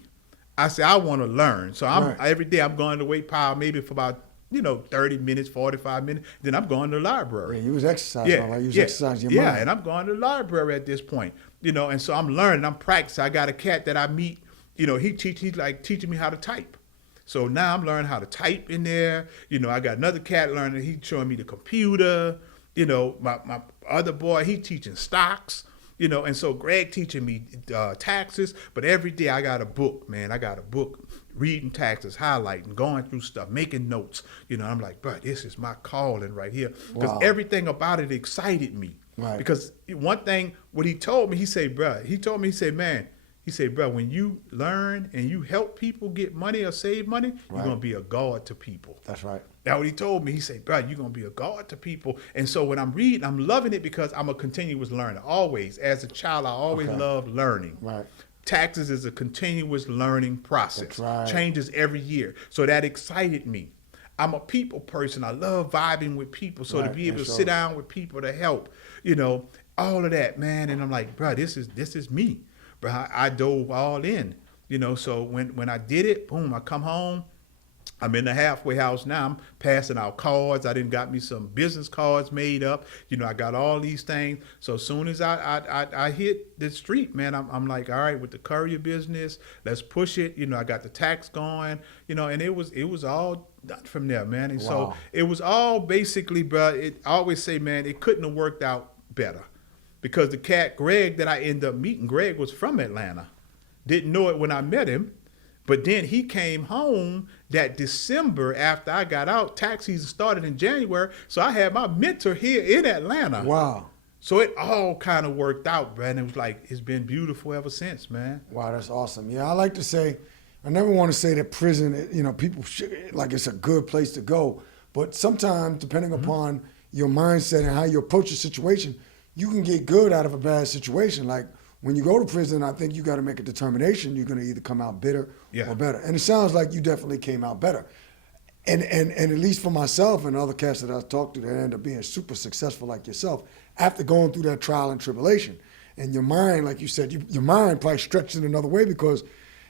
I say, I wanna learn. So every day I'm going to weight pile maybe for about, 30 minutes, 45 minutes. Then I'm going to the library. Yeah, you was exercising, all right? You was exercising your mind. Yeah, and I'm going to the library at this point. And so I'm learning, I'm practicing. I got a cat that I meet, he's like teaching me how to type. So now I'm learning how to type in there. I got another cat learning. He's showing me the computer. My other boy, he teaching stocks. And so Greg teaching me taxes. But every day I got a book, man. I got a book, reading taxes, highlighting, going through stuff, making notes. I'm like, bro, this is my calling right here. Because everything about it excited me. Right. Because one thing, what he told me, he said, man, he said, bro, when you learn and you help people get money or save money, you're going to be a God to people. That's right. That's what he told me. He said, bro, you're going to be a God to people. And so when I'm reading, I'm loving it because I'm a continuous learner. Always. As a child, I always loved learning. Right. Taxes is a continuous learning process. That's right. Changes every year. So that excited me. I'm a people person. I love vibing with people. So to be able to sit down with people to help, all of that, man. And I'm like, bro, this is me. But I dove all in, so when I did it, boom, I come home. I'm in the halfway house now. I'm passing out cards. I done got me some business cards made up. I got all these things. So as soon as I hit the street, man, I'm like, all right, with the courier business, let's push it. I got the tax going, and it was all done from there, man. And so it was all basically, bro, I always say, man, it couldn't have worked out better. Because the cat, Greg, that I ended up meeting, Greg was from Atlanta. Didn't know it when I met him. But then he came home that December after I got out. Tax season started in January. So I had my mentor here in Atlanta. Wow. So it all kind of worked out, man. It was like, it's been beautiful ever since, man. Wow, that's awesome. Yeah, I like to say, I never want to say that prison, people like it's a good place to go. But sometimes, depending upon your mindset and how you approach a situation, you can get good out of a bad situation. Like when you go to prison, I think you got to make a determination. You're going to either come out bitter or better. And it sounds like you definitely came out better. And at least for myself and other cats that I've talked to that end up being super successful like yourself, after going through that trial and tribulation, and your mind, like you said, your mind probably stretched in another way because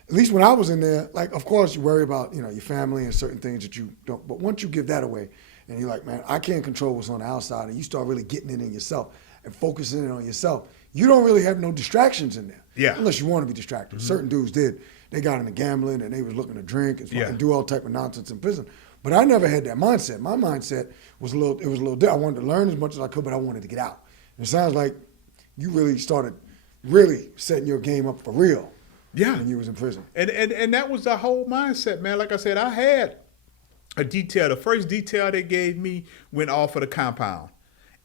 at least when I was in there, like, of course you worry about, your family and certain things that you don't, but once you give that away and you're like, man, I can't control what's on the outside, and you start really getting it in yourself and focusing in on yourself, you don't really have no distractions in there. Yeah. Unless you want to be distracted. Certain dudes did. They got into gambling and they was looking to drink and do all type of nonsense in prison. But I never had that mindset. My mindset was a little different. I wanted to learn as much as I could, but I wanted to get out. And it sounds like you really started setting your game up for real. Yeah. When you was in prison. And that was the whole mindset, man. Like I said, I had a detail. The first detail they gave me went off of the compound.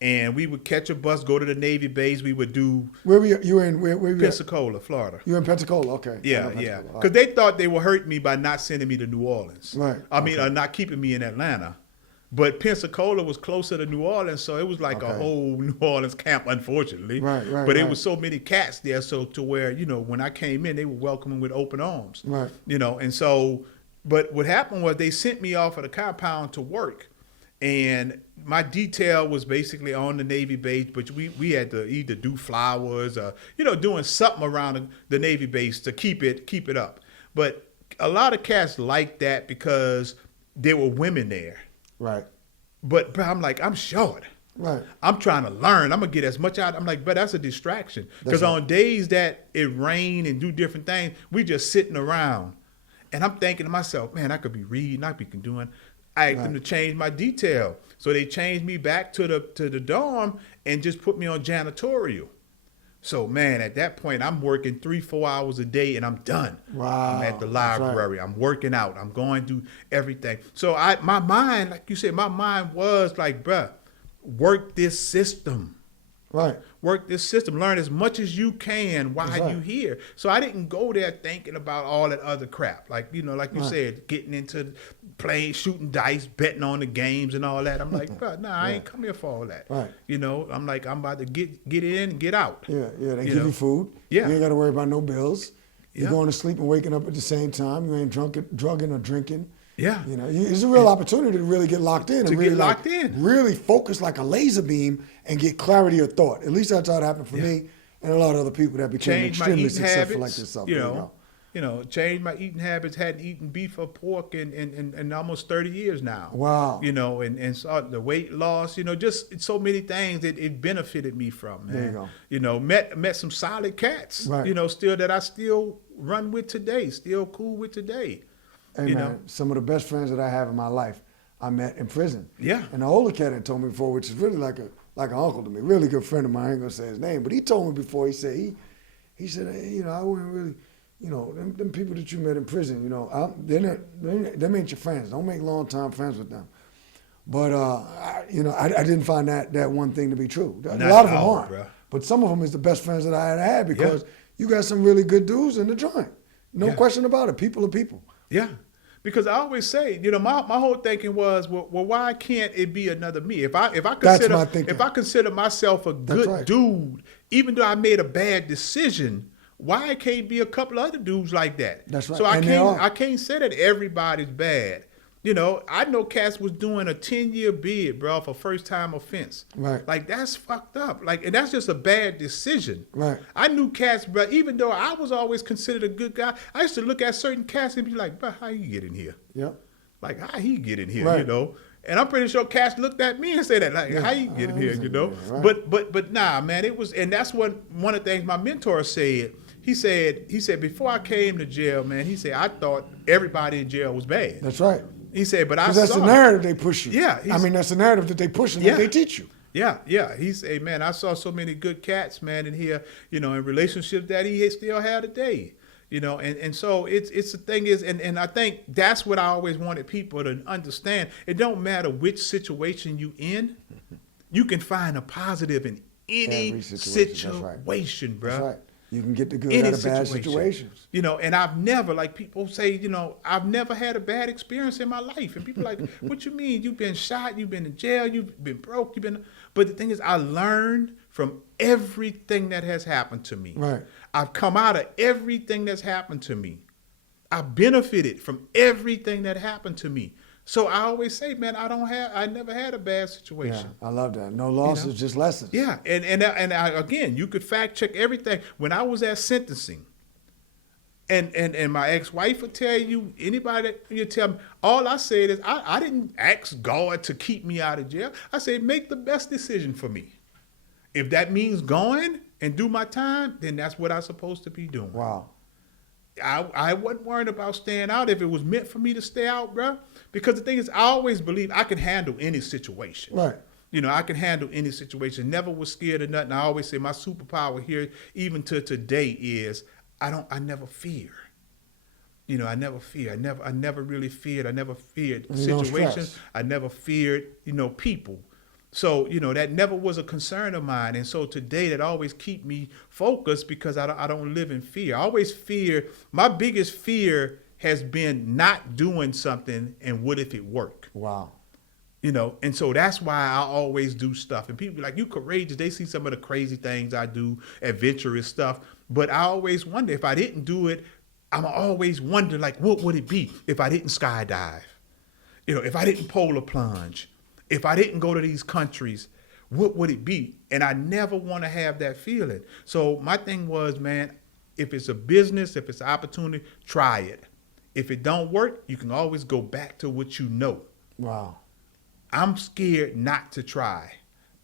And we would catch a bus, go to the Navy base. We would do. Where were you in? Where were you? Pensacola, Florida. You in Pensacola? Okay. Yeah. Because they thought they were hurting me by not sending me to New Orleans. Right. I mean, not keeping me in Atlanta. But Pensacola was closer to New Orleans, so it was like a whole New Orleans camp, unfortunately. Right. But it was so many cats there, so to where, when I came in, they were welcoming with open arms. Right. And so But what happened was they sent me off of the compound to work. And my detail was basically on the Navy base, but we had to either do flowers or, doing something around the Navy base to keep it up. But a lot of cats liked that because there were women there. Right. But I'm like, I'm short. Right. I'm trying to learn. I'm going to get as much out. I'm like, but that's a distraction. Because on days that it rain and do different things, we just sitting around. And I'm thinking to myself, man, I could be reading, I could be doing. I asked them to change my detail. So they changed me back to the dorm and just put me on janitorial. So, man, at that point, I'm working 3-4 hours a day and I'm done. Wow. I'm at the library. Right. I'm working out. I'm going to do everything. So my mind, like you said, my mind was like, bruh, work this system. Right. Work this system. Learn as much as you can while you here. So I didn't go there thinking about all that other crap. Like, you said, getting into playing, shooting dice, betting on the games and all that. I'm like, bro, nah, I ain't come here for all that. Right. I'm like, I'm about to get in and get out. Yeah. They give you food. Yeah. You ain't got to worry about no bills. You're Yeah. going to sleep and waking up at the same time. You ain't drugging or drinking. Yeah. It's a real opportunity to really get locked in. To really get locked in. Really focus like a laser beam and get clarity of thought. At least that's how it happened for me and a lot of other people that became Change my extremely eating successful habits, like yourself. Change my eating habits. Hadn't eaten beef or pork in almost 30 years now. Wow. And so the weight loss, just so many things that it benefited me from, man. There you go. Met some solid cats, right. Still that I still run with today, still cool with today. Hey, man, some of the best friends that I have in my life, I met in prison. Yeah. And the older cat had told me before, which is really like an uncle to me, really good friend of mine. I ain't gonna say his name, but he told me before. He said hey, I wouldn't really, them people that you met in prison, them ain't your friends. Don't make long time friends with them. But I didn't find that one thing to be true. A lot of them aren't, bro. But some of them is the best friends that I had because you got some really good dudes in the joint. No question about it. People are people. Yeah. Because I always say, my whole thinking was, well, why can't it be another me? If I consider myself a good dude, even though I made a bad decision, why can't be a couple other dudes like that? That's right. So I can't say that everybody's bad. I know cats was doing a 10-year bid, bro, for first time offense. Right. Like, that's fucked up. Like, and that's just a bad decision. Right. I knew cats, bro, even though I was always considered a good guy, I used to look at certain cats and be like, bro, how you get in here? Yep. Like, how he get in here, right. And I'm pretty sure cats looked at me and said that, like, how you get in here, Right. But nah, man, it was, and that's one of the things my mentor said. He said, before I came to jail, man, he said, I thought everybody in jail was bad. That's right. He said, but I saw. Because that's the narrative they push you. Yeah. That's the narrative that they push and that they teach you. Yeah. He said, man, I saw so many good cats, man, in here, in relationships that he still had today. And so it's the thing is, and I think that's what I always wanted people to understand. It don't matter which situation you in, you can find a positive in any situation, bro. That's right. You can get the good out of bad situations. And I've never, like people say, I've never had a bad experience in my life. And people are like, what you mean? You've been shot, you've been in jail, you've been broke, but the thing is, I learned from everything that has happened to me. Right. I've come out of everything that's happened to me. I benefited from everything that happened to me. So I always say, man, I never had a bad situation. Yeah, I love that. No losses, just lessons. Yeah, and again, you could fact check everything. When I was at sentencing, and my ex-wife would tell you, anybody that you tell me, all I said is, I didn't ask God to keep me out of jail. I said, make the best decision for me. If that means going and do my time, then that's what I'm supposed to be doing. Wow. I wasn't worried about staying out if it was meant for me to stay out, bro. Because the thing is, I always believe I can handle any situation. Right. I can handle any situation. Never was scared of nothing. I always say my superpower here, even to today, is I never fear. I never fear. I never really feared. I never feared situations. I never feared, people. So, that never was a concern of mine. And so today that always keep me focused because I don't live in fear. I always fear, my biggest fear has been not doing something and what if it work? Wow. And so that's why I always do stuff. And people be like, you courageous. They see some of the crazy things I do, adventurous stuff. But I always wonder if I didn't do it, I'm always wonder, like, what would it be if I didn't skydive? If I didn't polar plunge, if I didn't go to these countries, what would it be? And I never want to have that feeling. So my thing was, man, if it's a business, if it's an opportunity, try it. If it don't work, you can always go back to what you know. Wow. I'm scared not to try.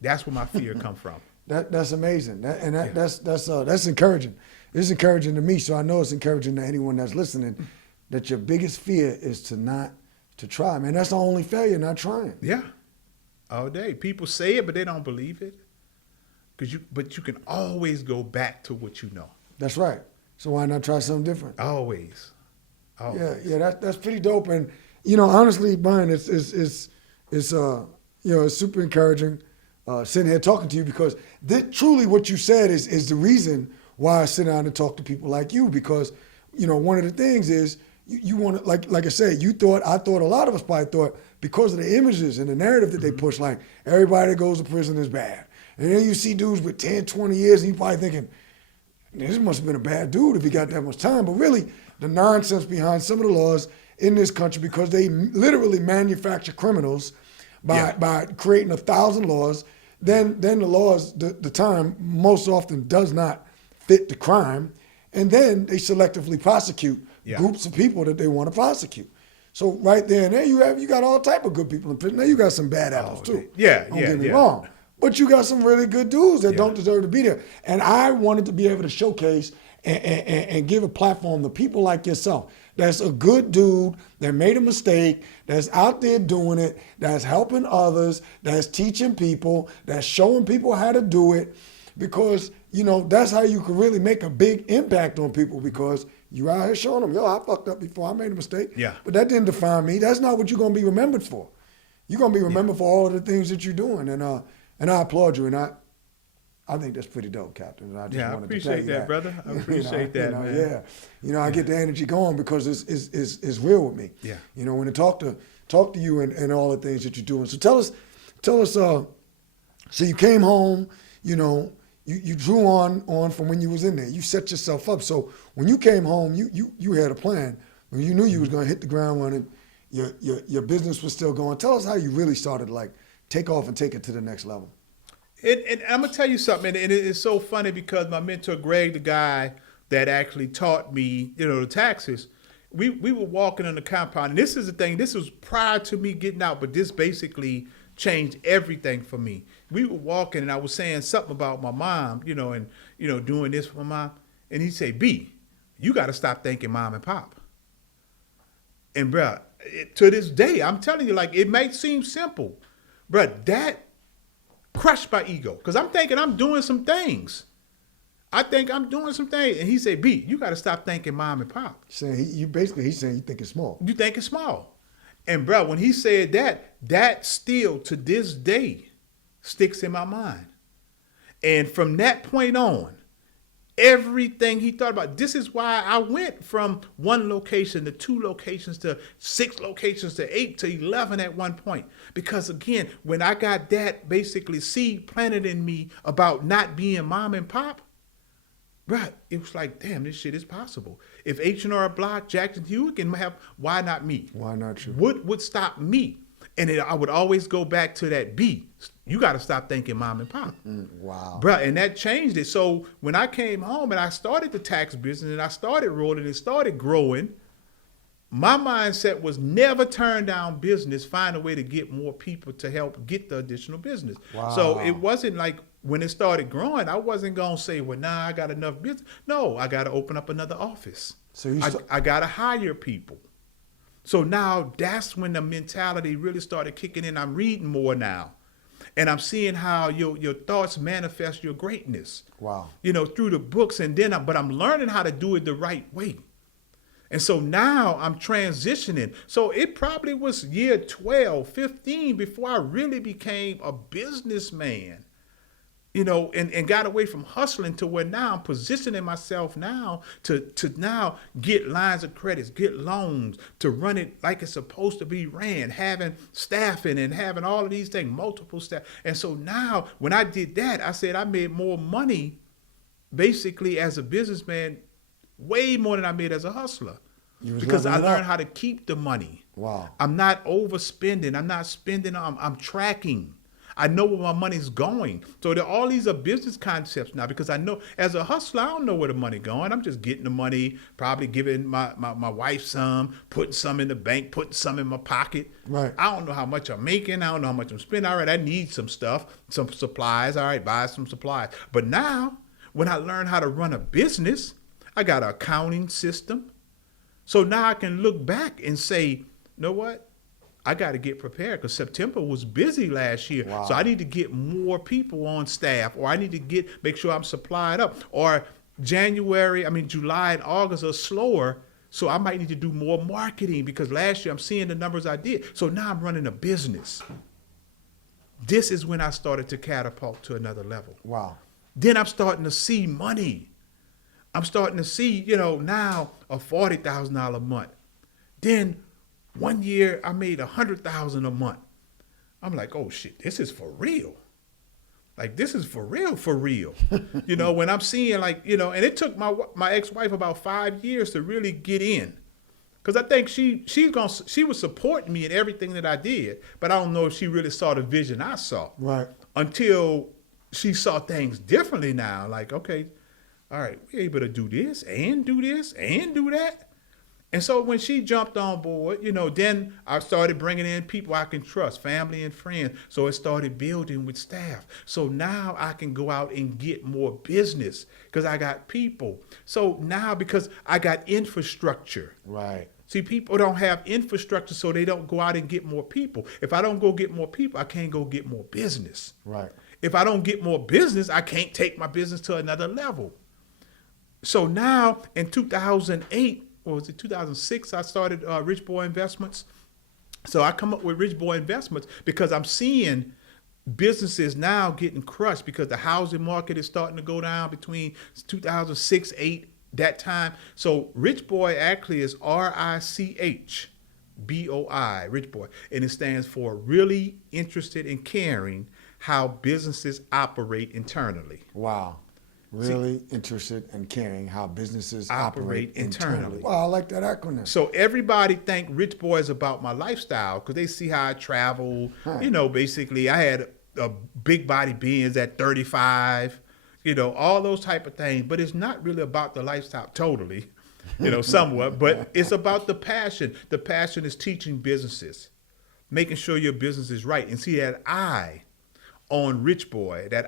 That's where my fear come from. That's amazing. That's encouraging. It's encouraging to me, so I know it's encouraging to anyone that's listening, that your biggest fear is to try. Man, that's the only failure, not trying. Yeah, all day. People say it, but they don't believe it. But you can always go back to what you know. That's right. So why not try something different? Always. Yeah. That's pretty dope. And honestly, Brian, it's super encouraging sitting here talking to you, because truly what you said is the reason why I sit down and talk to people like you, because one of the things is you want to, like I said, I thought a lot of us probably thought, because of the images and the narrative that they push, like everybody that goes to prison is bad. And then you see dudes with 10, 20 years and you probably thinking, this must have been a bad dude if he got that much time. But really, the nonsense behind some of the laws in this country, because they literally manufacture criminals by creating 1,000 laws, then the laws, the time most often does not fit the crime, and then they selectively prosecute groups of people that they want to prosecute. So right there and there, you got all type of good people in prison. Now you got some bad apples too. Don't get me wrong. But you got some really good dudes that don't deserve to be there. And I wanted to be able to showcase and give a platform to people like yourself. That's a good dude that made a mistake, that's out there doing it, that's helping others, that's teaching people, that's showing people how to do it. Because, that's how you can really make a big impact on people, because you're out here showing them, I fucked up before, I made a mistake. Yeah. But that didn't define me. That's not what you're going to be remembered for. You're going to be remembered for all of the things that you're doing. And I applaud you, and I think that's pretty dope, Captain. And I just wanted to tell you that, brother. I appreciate that, man. Yeah. I get the energy going because it's real with me. Yeah. When to talk to you and all the things that you're doing. So tell us. So you came home. You drew on from when you was in there. You set yourself up. So when you came home, you had a plan. When you knew you was going to hit the ground running, your business was still going. Tell us how you really started, like, take off and take it to the next level. And I'm going to tell you something, and it's so funny because my mentor, Greg, the guy that actually taught me, the taxes, we were walking on the compound, and this is the thing, this was prior to me getting out, but this basically changed everything for me. We were walking, and I was saying something about my mom, and, doing this for my mom, and he'd say, B, you got to stop thanking mom and pop. And, bruh, to this day, I'm telling you, like, it may seem simple, bruh, that crushed my ego, because I'm thinking I'm doing some things. And he said, B, you got to stop thanking mom and pop. He's saying you think it's small. You think it's small. And bro, when he said that still to this day sticks in my mind. And from that point on, everything he thought about, this is why I went from 1 location to 2 locations to 6 locations to 8 to 11 at one point. Because again, when I got that basically seed planted in me about not being mom and pop, bruh, it was like, damn, this shit is possible. If H&R Block, Jackson Hewitt can have, why not me? Why not you? What would stop me? And I would always go back to that B. You got to stop thinking mom and pop. Wow. Bruh, and that changed it. So when I came home and I started the tax business and I started rolling and started growing, my mindset was never turn down business, find a way to get more people to help get the additional business. Wow. So it wasn't like when it started growing, I wasn't going to say, well, I got enough business. No, I got to open up another office. So I got to hire people. So now that's when the mentality really started kicking in. I'm reading more now. And I'm seeing how your thoughts manifest your greatness. Wow. Through the books. But I'm learning how to do it the right way. And so now I'm transitioning. So it probably was year 12, 15 before I really became a businessman. And got away from hustling to where now I'm positioning myself now to now get lines of credits, get loans, to run it like it's supposed to be ran, having staffing and having all of these things, multiple staff. And so now when I did that, I said I made more money basically as a businessman way more than I made as a hustler. You was Because I leveling learned up. how to keep the money. Wow. I'm not overspending. I'm not spending. I'm tracking. I know where my money's going. So all these are business concepts now because I know as a hustler, I don't know where the money going. I'm just getting the money, probably giving my wife some, putting some in the bank, putting some in my pocket. Right. I don't know how much I'm making. I don't know how much I'm spending. All right, I need some stuff, some supplies. All right, buy some supplies. But now, when I learn how to run a business, I got an accounting system. So now I can look back and say, you know what? I got to get prepared because September was busy last year. Wow. So I need to get more people on staff, or I need to make sure I'm supplied up. Or July and August are slower. So I might need to do more marketing because last year I'm seeing the numbers I did. So now I'm running a business. This is when I started to catapult to another level. Wow. Then I'm starting to see money. I'm starting to see, now a $40,000 a month. Then one year I made $100,000 a month. I'm like, oh shit, this is for real. Like this is for real, for real. When I'm seeing and it took my ex-wife about 5 years to really get in. Cause I think she was supporting me in everything that I did, but I don't know if she really saw the vision I saw. Right. Until she saw things differently now. Like, okay, all right, we're able to do this and do that. And so when she jumped on board, then I started bringing in people I can trust, family and friends. So it started building with staff. So now I can go out and get more business because I got people. So now because I got infrastructure. Right. See, people don't have infrastructure, so they don't go out and get more people. If I don't go get more people, I can't go get more business. Right. If I don't get more business, I can't take my business to another level. So now in 2008, or was it 2006, I started Rich Boi Investments. So I come up with Rich Boi Investments because I'm seeing businesses now getting crushed because the housing market is starting to go down between 2006, 8, that time. So Rich Boi actually is RICH BOI, Rich Boi, and it stands for really interested in caring how businesses operate internally. Wow. Really interested in caring how businesses operate internally. Wow, I like that acronym. So everybody think Rich Boi is about my lifestyle because they see how I travel. Basically I had a big body Benz at 35, all those type of things. But it's not really about the lifestyle totally, somewhat. But it's about the passion. The passion is teaching businesses, making sure your business is right. And see that I on Rich Boi, that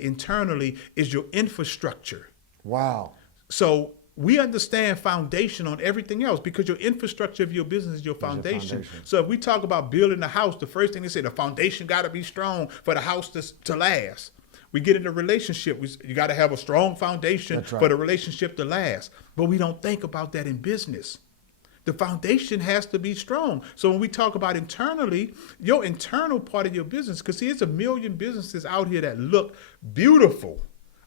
internally is your infrastructure. Wow. So we understand foundation on everything else because your infrastructure of your business is your foundation. So if we talk about building a house, the first thing they say, the foundation got to be strong for the house to last. We get in a relationship, you got to have a strong foundation for the relationship to last. But we don't think about that in business. The foundation has to be strong. So when we talk about internally, your internal part of your business, because see, there's a million businesses out here that look beautiful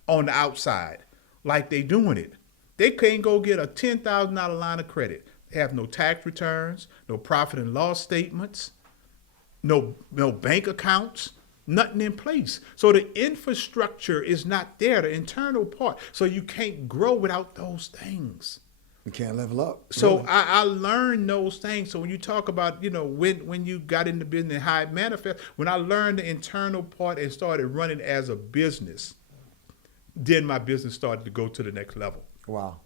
on the outside, like they doing it. They can't go get a $10,000 line of credit. They have no tax returns, no profit and loss statements, no bank accounts, nothing in place. So the infrastructure is not there, the internal part. So you can't grow without those things. You can't level up. So really. I learned those things. So when you talk about, when you got into business, how it manifests, when I learned the internal part and started running as a business, then my business started to go to the next level. Wow.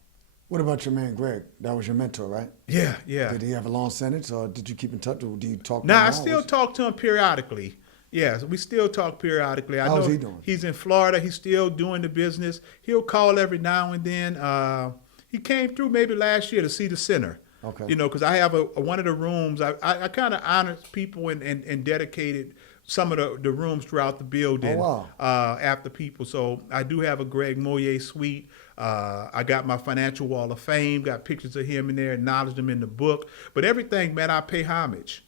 What about your man, Greg? That was your mentor, right? Yeah. Did he have a long sentence or did you keep in touch or do you talk to him? Now, I still talk to him periodically. Yeah, we still talk periodically. How's he doing? He's in Florida. He's still doing the business. He'll call every now and then. He came through maybe last year to see the center. Okay. Because I have one of the rooms. I kind of honored people and dedicated some of the rooms throughout the building. Oh, wow. After people. So I do have a Greg Moyer suite. I got my financial wall of fame, got pictures of him in there, acknowledged him in the book. But everything, man, I pay homage.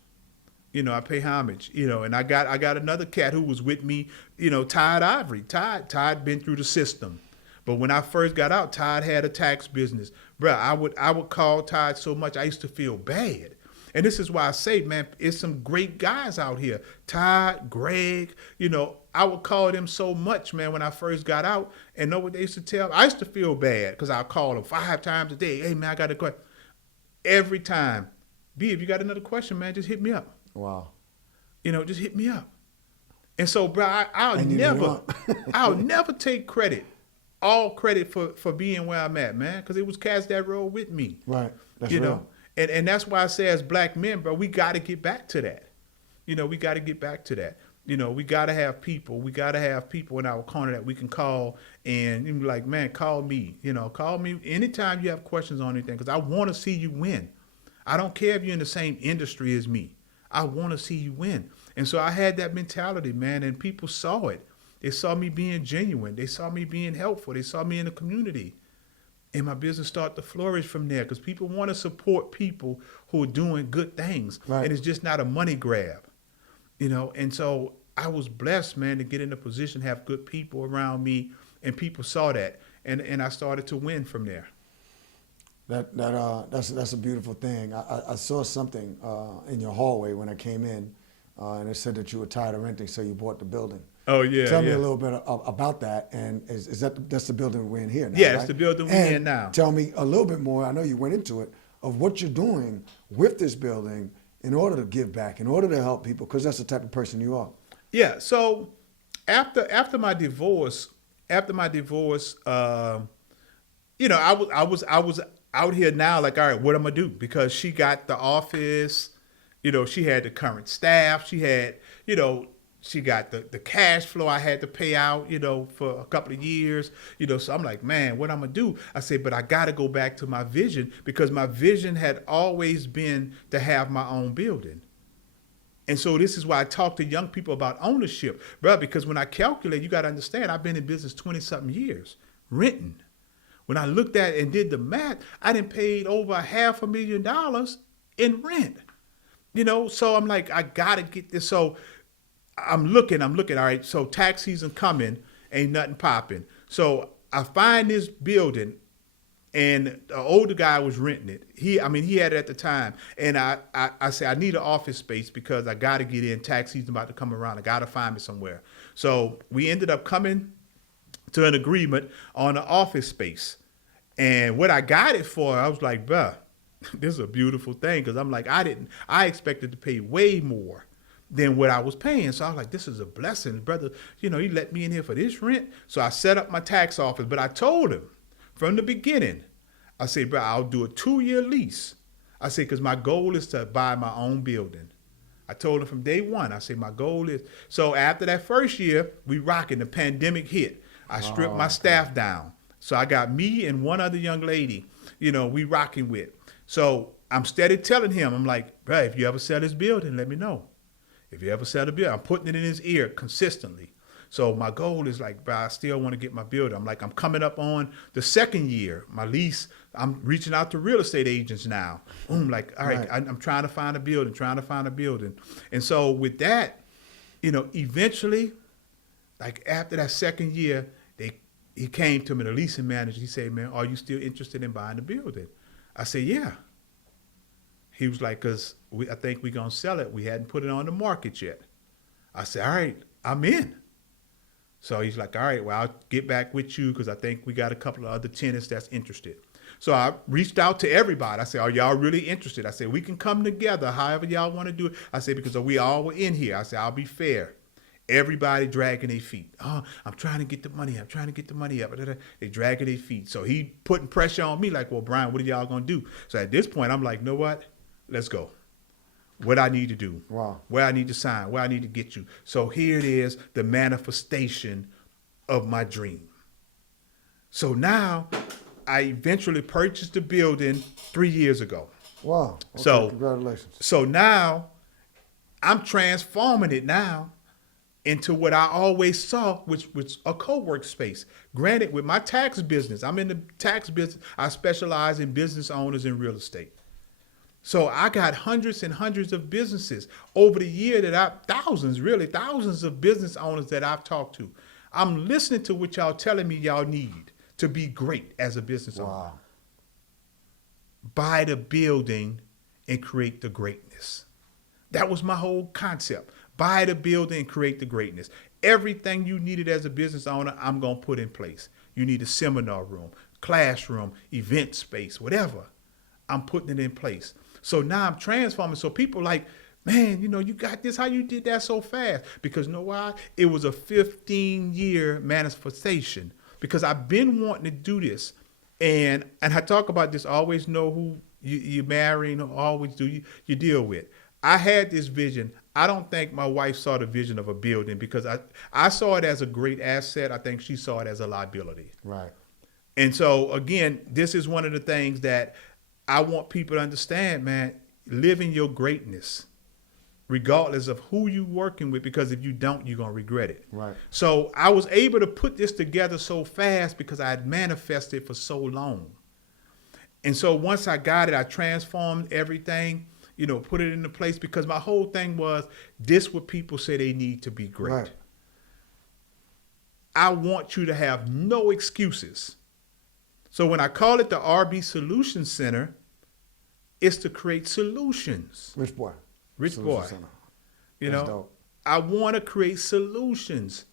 I pay homage, and I got another cat who was with me, Todd Ivory. Todd been through the system. But when I first got out, Todd had a tax business. Bruh, I would call Todd so much I used to feel bad. And this is why I say, man, it's some great guys out here. Todd, Greg, I would call them so much, man, when I first got out. And know what they used to tell me? I used to feel bad because I call them 5 times a day. Hey, man, I got a question. Every time. B, if you got another question, man, just hit me up. Wow. Just hit me up. And so, bro, I'll never take all credit for being where I'm at, man, because it was cats that rolled with me. Right. That's real. And that's why I say as black men, bro, we got to get back to that. We got to get back to that. We got to have people. We got to have people in our corner that we can call and be like, man, call me. Call me anytime you have questions on anything, because I want to see you win. I don't care if you're in the same industry as me. I want to see you win. And so I had that mentality, man, and people saw it. They saw me being genuine. They saw me being helpful. They saw me in the community. And my business started to flourish from there because people want to support people who are doing good things. Right. And it's just not a money grab, And so I was blessed, man, to get in a position, have good people around me, and people saw that. And I started to win from there. That's a beautiful thing. I saw something in your hallway when I came in, and it said that you were tired of renting, so you bought the building. Oh yeah. Tell me a little bit about that, and that's the building we're in here now? Yeah, right? it's the building we're in now. Tell me a little bit more. I know you went into it of what you're doing with this building in order to give back, in order to help people, because that's the type of person you are. Yeah. So after my divorce, I was out here now, like, all right, what am I do? Because she got the office, she had the current staff, she had, she got the cash flow I had to pay out, for a couple of years, so I'm like, man, what I'm gonna do? I said, but I gotta go back to my vision, because my vision had always been to have my own building. And so this is why I talk to young people about ownership, bro, because when I calculate, you gotta understand, I've been in business 20 something years, renting. When I looked at and did the math, I done paid over $500,000 in rent. So I'm like, I gotta get this. So I'm looking, all right, so tax season coming, ain't nothing popping. So I find this building, and the older guy was renting it. He had it at the time. And I said, I need an office space because I gotta get in, tax season about to come around. I gotta find me somewhere. So we ended up coming to an agreement on an office space. And what I got it for, I was like, bruh, this is a beautiful thing. Cause I'm like, I expected to pay way more than what I was paying. So I was like, this is a blessing, brother. You let me in here for this rent. So I set up my tax office, but I told him from the beginning, I said, bro, I'll do a 2-year lease. I said, cause my goal is to buy my own building. I told him from day one, I said, my goal is, so after that first year, we rocking, the pandemic hit. I stripped my staff down. So I got me and one other young lady, we rocking with. So I'm steady telling him, I'm like, bro, if you ever sell this building, let me know. If you ever sell the building, I'm putting it in his ear consistently. So my goal is like, bro, I still want to get my building. I'm like, I'm coming up on the 2nd year, my lease. I'm reaching out to real estate agents now. I'm like, all right. I'm trying to find a building, And so with that, eventually, like after that 2nd year, he came to me, the leasing manager. He said, man, are you still interested in buying the building? I said, yeah. He was like, because I think we're going to sell it. We hadn't put it on the market yet. I said, all right, I'm in. So he's like, all right, well, I'll get back with you because I think we got a couple of other tenants that's interested. So I reached out to everybody. I said, are y'all really interested? I said, we can come together however y'all want to do it. I said, because we all were in here. I said, I'll be fair. Everybody dragging their feet. Oh, I'm trying to get the money. I'm trying to get the money up. They dragging their feet. So he putting pressure on me like, well, Brian, what are y'all going to do? So at this point, I'm like, you know what? Let's go. What I need to do. Wow. Where I need to sign. Where I need to get you. So here it is, the manifestation of my dream. So now I eventually purchased the building 3 years ago. Wow. Okay, So congratulations. So now I'm transforming it now into what I always saw, which was a co-work space. Granted, with my tax business, I'm in the tax business. I specialize in business owners in real estate. So I got hundreds and hundreds of businesses over the year thousands of business owners that I've talked to. I'm listening to what y'all telling me y'all need to be great as a business owner. Wow. Buy the building and create the greatness. That was my whole concept. Buy the building and create the greatness. Everything you needed as a business owner, I'm going to put in place. You need a seminar room, classroom, event space, whatever. I'm putting it in place. So now I'm transforming. So people like, man, you got this. How you did that so fast? Because you know why? It was a 15-year manifestation. Because I've been wanting to do this. And I talk about this, always know who you're marrying, always do you deal with. I had this vision. I don't think my wife saw the vision of a building because I saw it as a great asset. I think she saw it as a liability. Right. And so, again, this is one of the things that I want people to understand, man. Live in your greatness, regardless of who you're working with, because if you don't, you're going to regret it. Right. So I was able to put this together so fast because I had manifested for so long. And so once I got it, I transformed everything, put it into place because my whole thing was this what people say they need to be great. Right. I want you to have no excuses. So when I call it the RB Solution Center, it's to create solutions. Rich boy. Rich Solution boy. Center. You That's know, dope. I want to create solutions.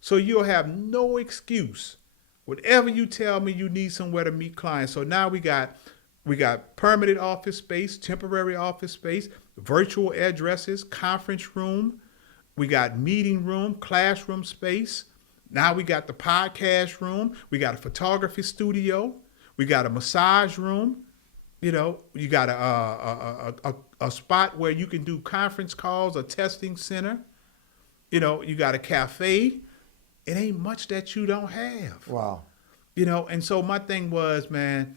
So you'll have no excuse. Whatever you tell me, you need somewhere to meet clients. So now we got permanent office space, temporary office space, virtual addresses, conference room. We got meeting room, classroom space. Now we got the podcast room. We got a photography studio. We got a massage room. You got a spot where you can do conference calls, a testing center. You got a cafe. It ain't much that you don't have. Wow. And so my thing was, man,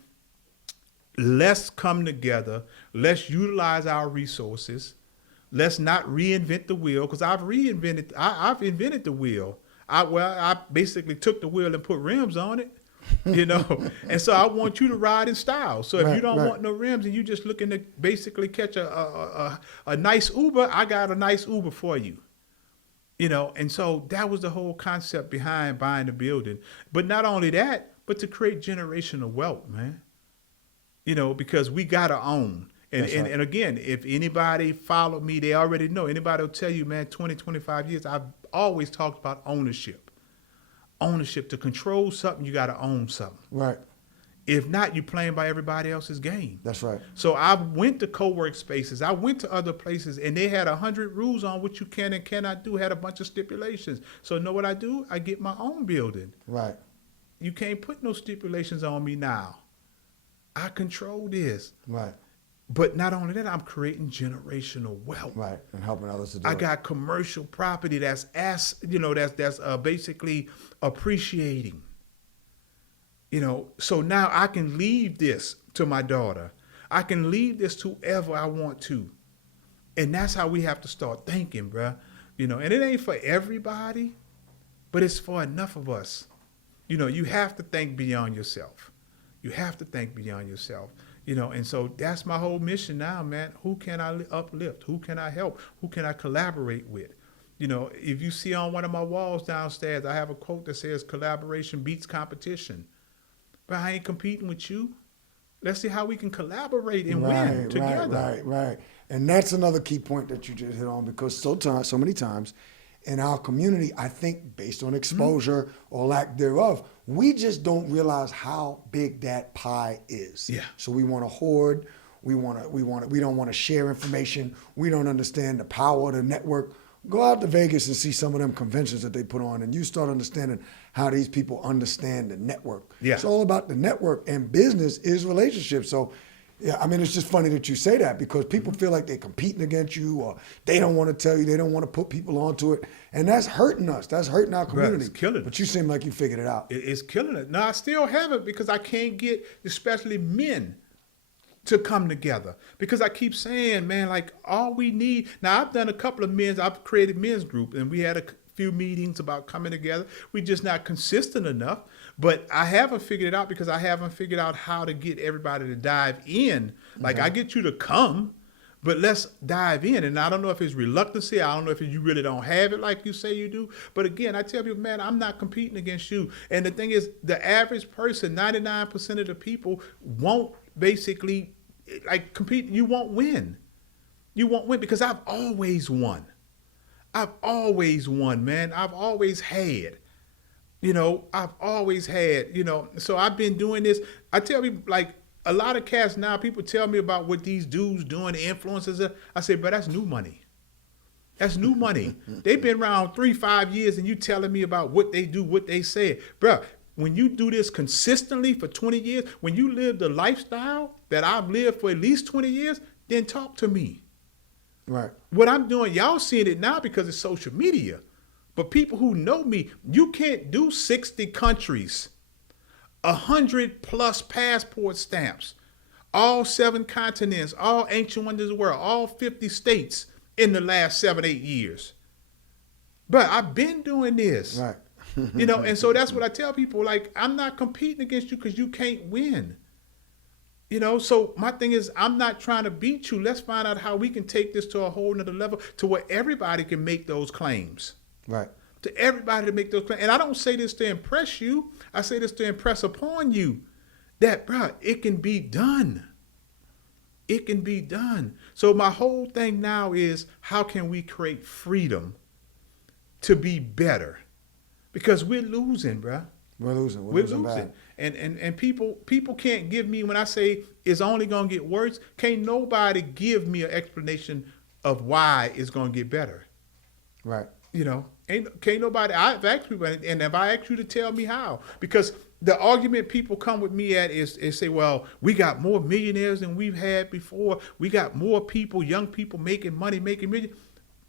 let's come together. Let's utilize our resources. Let's not reinvent the wheel because I've invented the wheel. I basically took the wheel and put rims on it, and so I want you to ride in style. So if you don't want no rims and you just looking to basically catch a nice Uber, I got a nice Uber for you. And so that was the whole concept behind buying the building. But not only that, but to create generational wealth, man. Because we got to own. And again, if anybody followed me, they already know. Anybody will tell you, man, 20, 25 years, I've always talked about ownership. Ownership. To control something, you got to own something. Right. If not, you're playing by everybody else's game. That's right. So I went to co-work spaces. I went to other places, and they had 100 rules on what you can and cannot do, had a bunch of stipulations. So know what I do? I get my own building. Right. You can't put no stipulations on me now. I control this. Right. But not only that, I'm creating generational wealth. Right. And helping others to do I it. got commercial property that's basically appreciating. So now I can leave this to my daughter. I can leave this to whoever I want to. And that's how we have to start thinking, bruh. And it ain't for everybody, but it's for enough of us. You have to think beyond yourself. You have to think beyond yourself. And so that's my whole mission now, man. Who can I uplift? Who can I help? Who can I collaborate with? If you see on one of my walls downstairs, I have a quote that says collaboration beats competition. But I ain't competing with you. Let's see how we can collaborate and win together. Right. And that's another key point that you just hit on because so many times in our community, I think based on exposure or lack thereof, we just don't realize how big that pie is. Yeah. So we want to hoard. We don't want to share information. We don't understand the power of the network. Go out to Vegas and see some of them conventions that they put on, and you start understanding how these people understand the network. Yeah. It's all about the network, and business is relationships. So, yeah, it's just funny that you say that because people feel like they're competing against you or they don't want to tell you, they don't want to put people onto it. And that's hurting us. That's hurting our community. It's killing But you seem like you figured it out. It's killing it. Now, I still haven't because I can't get especially men to come together because I keep saying, man, like all we need. Now, I've done a couple of I've created men's group and we had a few meetings about coming together. We're just not consistent enough. But I haven't figured it out because I haven't figured out how to get everybody to dive in. Like I get you to come, but let's dive in. And I don't know if it's reluctancy. I don't know if you really don't have it like you say you do. But again, I tell people, man, I'm not competing against you. And the thing is, the average person, 99% of the people won't basically like competing, you won't win. You won't win because I've always won. I've always won, man. I've always had. I've always had, so I've been doing this. I tell people, like, a lot of cats now, people tell me about what these dudes doing, the influencers. I say, but that's new money. That's new money. They've been around 3-5 years and you telling me about what they do, what they say. Bruh, when you do this consistently for 20 years, when you live the lifestyle that I've lived for at least 20 years, then talk to me. Right. What I'm doing, y'all seeing it now because it's social media. But people who know me, you can't do 60 countries, 100+ passport stamps, all 7 continents, all ancient wonders of the world, all 50 states in the last 7-8 years. But I've been doing this. Right. And so that's what I tell people, like, I'm not competing against you because you can't win. So my thing is, I'm not trying to beat you. Let's find out how we can take this to a whole nother level to where everybody can make those claims. Right. To everybody to make those claims. And I don't say this to impress you. I say this to impress upon you that, bro, it can be done. It can be done. So my whole thing now is, how can we create freedom to be better? Because we're losing, bro. We're losing. We're losing. And people can't give me, when I say it's only going to get worse, can't nobody give me an explanation of why it's going to get better. Right. Can't nobody. I've asked people, and if I ask you to tell me how, because the argument people come with me at is say, well, we got more millionaires than we've had before. We got more people, young people making money, making millions.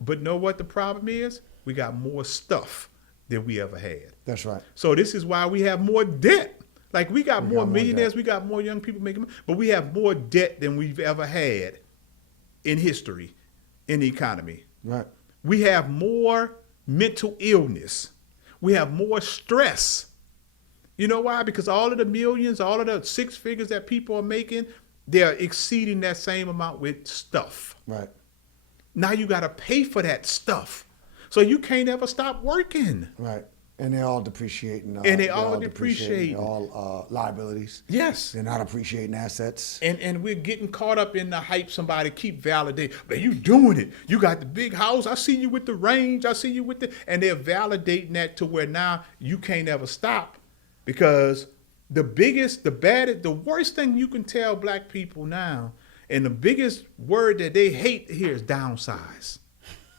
But know what the problem is? We got more stuff than we ever had. That's right. So this is why we have more debt. Like, we got more millionaires, debt. we got more young people making money, but we have more debt than we've ever had in history, in the economy. Right. We have more mental illness. We have more stress. You know why? Because all of the millions, all of the 6 figures that people are making, they're exceeding that same amount with stuff. Right. Now you got to pay for that stuff. So you can't ever stop working. Right. And they're all depreciating. And they all depreciating. They're all liabilities. Yes. They're not appreciating assets. And we're getting caught up in the hype. Somebody keep validating. Man, you doing it. You got the big house. I see you with the range. I see you with the... And they're validating that to where now you can't ever stop. Because the biggest, the baddest, the worst thing you can tell black people now, and the biggest word that they hate to hear is downsize.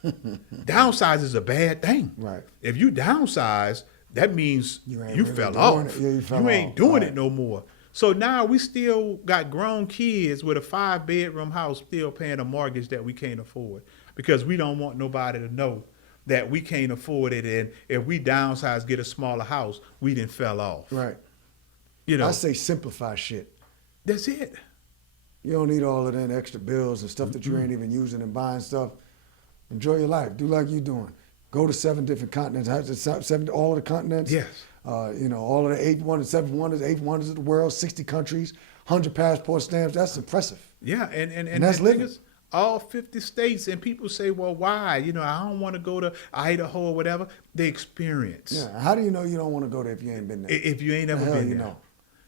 Downsize is a bad thing. Right. If you downsize, that means you really fell doing off. it. Yeah, you ain't off. doing Right. it no more. So now we still got grown kids with a 5-bedroom house still paying a mortgage that we can't afford because we don't want nobody to know that we can't afford it. And if we downsize, get a smaller house, we done fell off. Right. I say simplify shit. That's it. You don't need all of them extra bills and stuff that you ain't even using and buying stuff. Enjoy your life. Do like you doing. Go to 7 different continents. All of the continents. Yes. All of the 8 wonders, 7 wonders, 8 wonders of the world, 60 countries, 100 passport stamps. That's impressive. Yeah, and that's the living. thing is, all 50 states, and people say, well, why? I don't want to go to Idaho or whatever. The experience. Yeah. How do you know you don't want to go there if you ain't been there? If you ain't ever been there.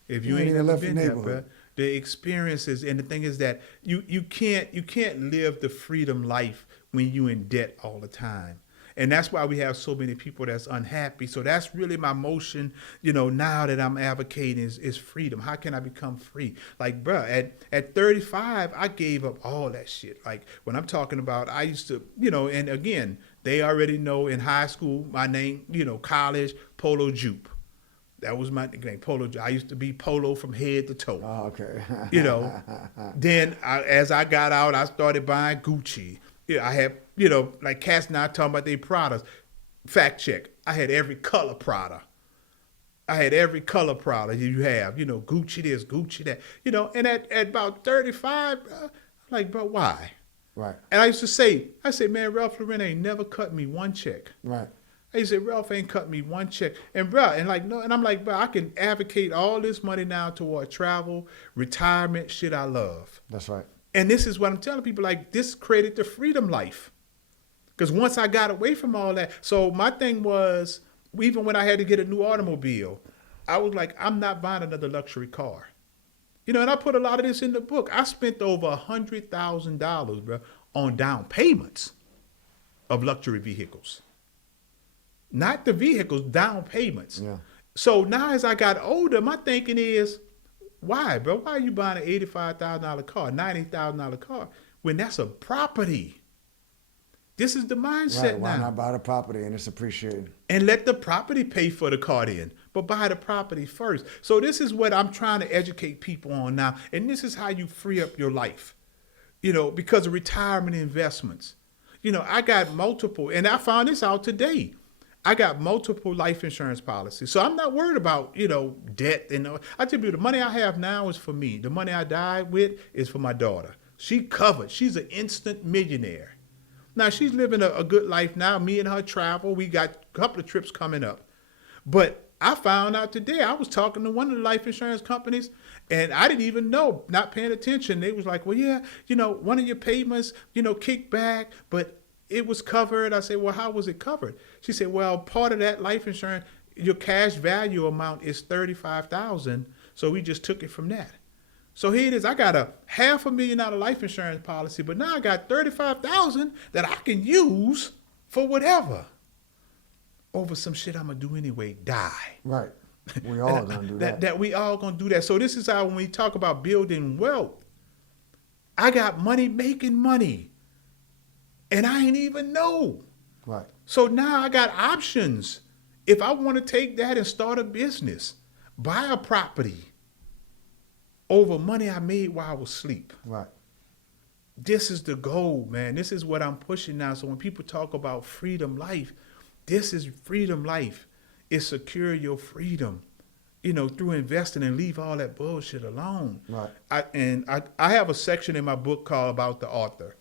If you ain't never been there, bro, the experiences, and the thing is that you can't live the freedom life when you in debt all the time. And that's why we have so many people that's unhappy. So that's really my motion, now that I'm advocating is freedom. How can I become free? Like, bro, at 35, I gave up all that shit. Like, when I'm talking about, I used to, and again, they already know in high school, my name, college, Polo Jupe. That was my nickname, Polo. I used to be Polo from head to toe. Oh, okay. Then as I got out, I started buying Gucci. I had, like cats now talking about their Pradas. Fact check. I had every color Prada. I had every color Prada you have. Gucci this, Gucci that. And at about 35, I'm like, bro, why? Right. And I used to say, man, Ralph Lauren ain't never cut me one check. Right. He said, Ralph ain't cut me one check. And bro, and I'm like, bro, I can advocate all this money now toward travel, retirement, shit I love. That's right. And this is what I'm telling people, like, this created the freedom life. Because once I got away from all that, so my thing was, even when I had to get a new automobile, I was like, I'm not buying another luxury car. You know, and I put a lot of this in the book. I spent over $100,000, bro, on down payments of luxury vehicles. Not the vehicles, down payments. Yeah. So now as I got older, my thinking is, why, bro? Why are you buying an $85,000 car, $90,000 car, when that's a property? This is the mindset Right. Why now. not buy the property and it's appreciated? And let the property pay for the car then, but buy the property first. So this is what I'm trying to educate people on now. And this is how you free up your life, you know, because of retirement investments. You know, I got multiple, and I found this out today. I got multiple life insurance policies. So I'm not worried about, you know, debt. And I tell you, the money I have now is for me. The money I died with is for my daughter. She covered. She's an instant millionaire. Now, she's living a good life now. Me and her travel. We got a couple of trips coming up. But I found out today, I was talking to one of the life insurance companies, and I didn't even know, not paying attention. They was like, well, yeah, you know, one of your payments, you know, kicked back, but it was covered. I said, well, how was it covered? She said, well, part of that life insurance, your cash value amount is $35,000. So we just took it from that. So here it is. I got a $500,000 life insurance policy, but now I got $35,000 that I can use for whatever. Over some shit I'm gonna do anyway, die. Right. We all gonna do that. That we all gonna do that. So this is how when we talk about building wealth, I got money making money. And I ain't even know. Right. So now I got options. If I want to take that and start a business, buy a property over money I made while I was asleep. Right. This is the goal, man. This is what I'm pushing now. So when people talk about freedom life, this is freedom life. It's secure your freedom, you know, through investing, and leave all that bullshit alone. Right. I have a section in my book called About the Author.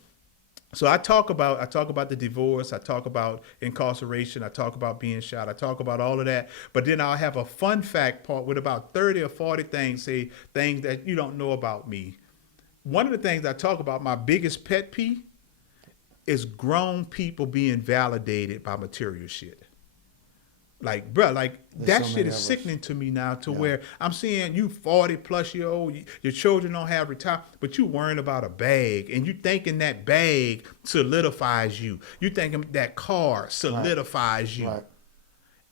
So I talk about the divorce, I talk about incarceration, I talk about being shot, I talk about all of that. But then I'll have a fun fact part with about 30 or 40 things, say things that you don't know about me. One of the things I talk about, my biggest pet peeve, is grown people being validated by material shit. Like, bro, like that shit is sickening to me now, to where I'm seeing you 40 plus year old, your children don't have retirement, but you worrying about a bag, and you thinking that bag solidifies you. You thinking that car solidifies you. Right.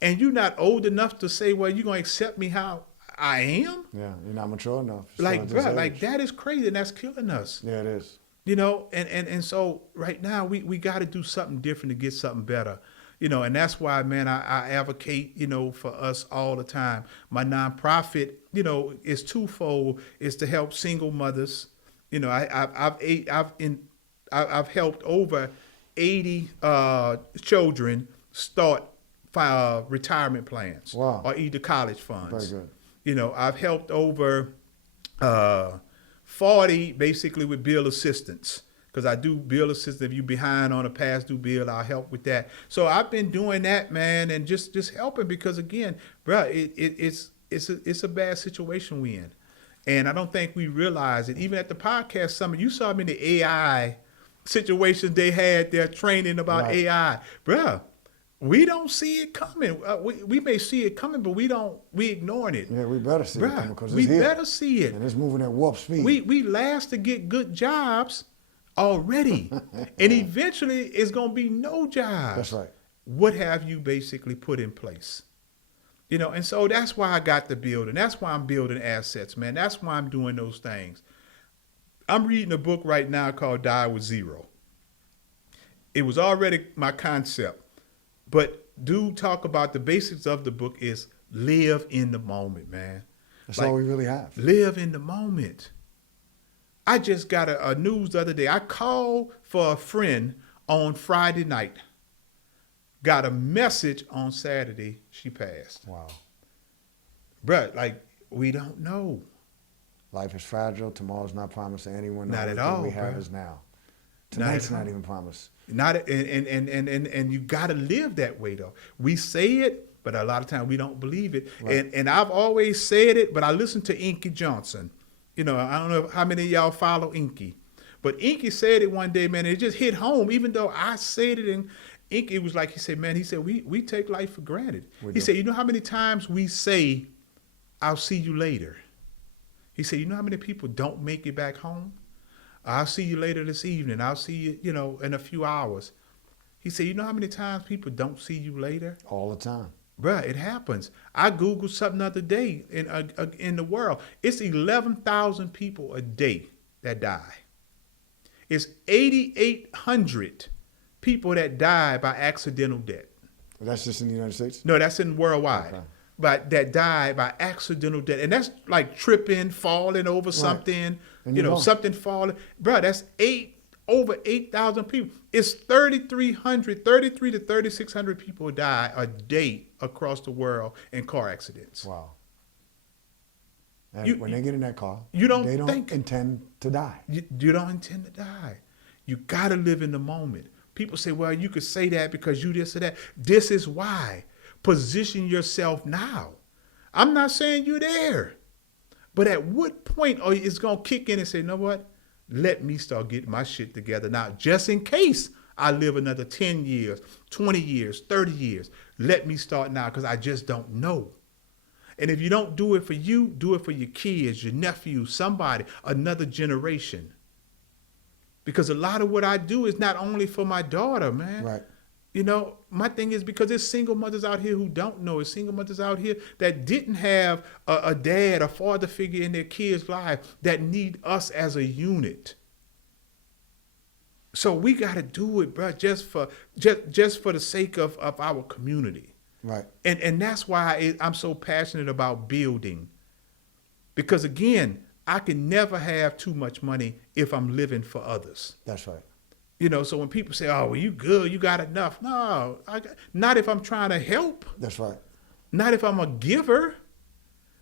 And you're not old enough to say, well, you're going to accept me how I am? Yeah, you're not mature enough. Like, bro, like that is crazy, and that's killing us. Yeah, it is. You know, and so right now we got to do something different to get something better. You know, and that's why, man, I advocate, you know, for us all the time. My nonprofit, you know, is twofold. It's to help single mothers. You know, I've helped over 80 children start retirement plans. Wow. Or either college funds. Very good. You know, I've helped over 40 basically with bill assistance. Because I do bill assistance. If you're behind on a past due bill, I'll help with that. So I've been doing that, man, and just helping, because again, bro, it's a bad situation we in, and I don't think we realize it. Even at the podcast summit, you saw me in the AI situations they had their training about Right. AI, bro. We don't see it coming. We may see it coming, but we ignoring it. Yeah, we better see it Bruh, coming, because we it's here. better see it. And it's moving at warp speed. We last to get good jobs already, and eventually it's gonna be no jobs. That's right. What have you basically put in place? You know, and so that's why I got the building. That's why I'm building assets, man. That's why I'm doing those things. I'm reading a book right now called Die with Zero. It was already my concept, but dude talk about the basics of the book is live in the moment, man. That's all we really have. Live in the moment. I just got a news the other day. I called for a friend on Friday night. Got a message on Saturday. She passed. Wow. Bruh, like, we don't know. Life is fragile. Tomorrow's not promised to anyone. Not The at only thing all, we have bruh. is now. Not Tonight's at not all. even promised. Not and you gotta live that way though. We say it, but a lot of times we don't believe it. Right. And I've always said it, but I listened to Inky Johnson. You know, I don't know how many of y'all follow Inky, but Inky said it one day, man. And it just hit home, even though I said it. And Inky was like, he said, we take life for granted. We He do. said, you know how many times we say, "I'll see you later." He said, you know how many people don't make it back home? I'll see you later this evening. I'll see you, in a few hours. He said, you know how many times people don't see you later? All the time. Bruh, it happens. I Googled something the other day in the world. It's 11,000 people a day that die. It's 8,800 people that die by accidental death. That's just in the United States? No, that's in worldwide. Okay. But that die by accidental death. And that's like tripping, falling over something, something falling. Bruh, that's over 8,000 people. It's 33 to 3,600 people die a day across the world in car accidents. Wow. And when they get in that car, they don't intend to die. You don't intend to die. You got to live in the moment. People say, well, you could say that because you this or that. This is why. Position yourself now. I'm not saying you're there. But at what point are it's going to kick in and say, you know what? Let me start getting my shit together now, just in case I live another 10 years, 20 years, 30 years. Let me start now because I just don't know. And if you don't do it for you, do it for your kids, your nephews, somebody, another generation. Because a lot of what I do is not only for my daughter, man. Right. My thing is because there's single mothers out here who don't know. There's single mothers out here that didn't have a dad, a father figure in their kids' life that need us as a unit. So we got to do it, bro, just for the sake of our community. Right. And that's why I'm so passionate about building. Because, again, I can never have too much money if I'm living for others. That's right. So when people say, oh, well, you good, you got enough. No, not if I'm trying to help. That's right. Not if I'm a giver,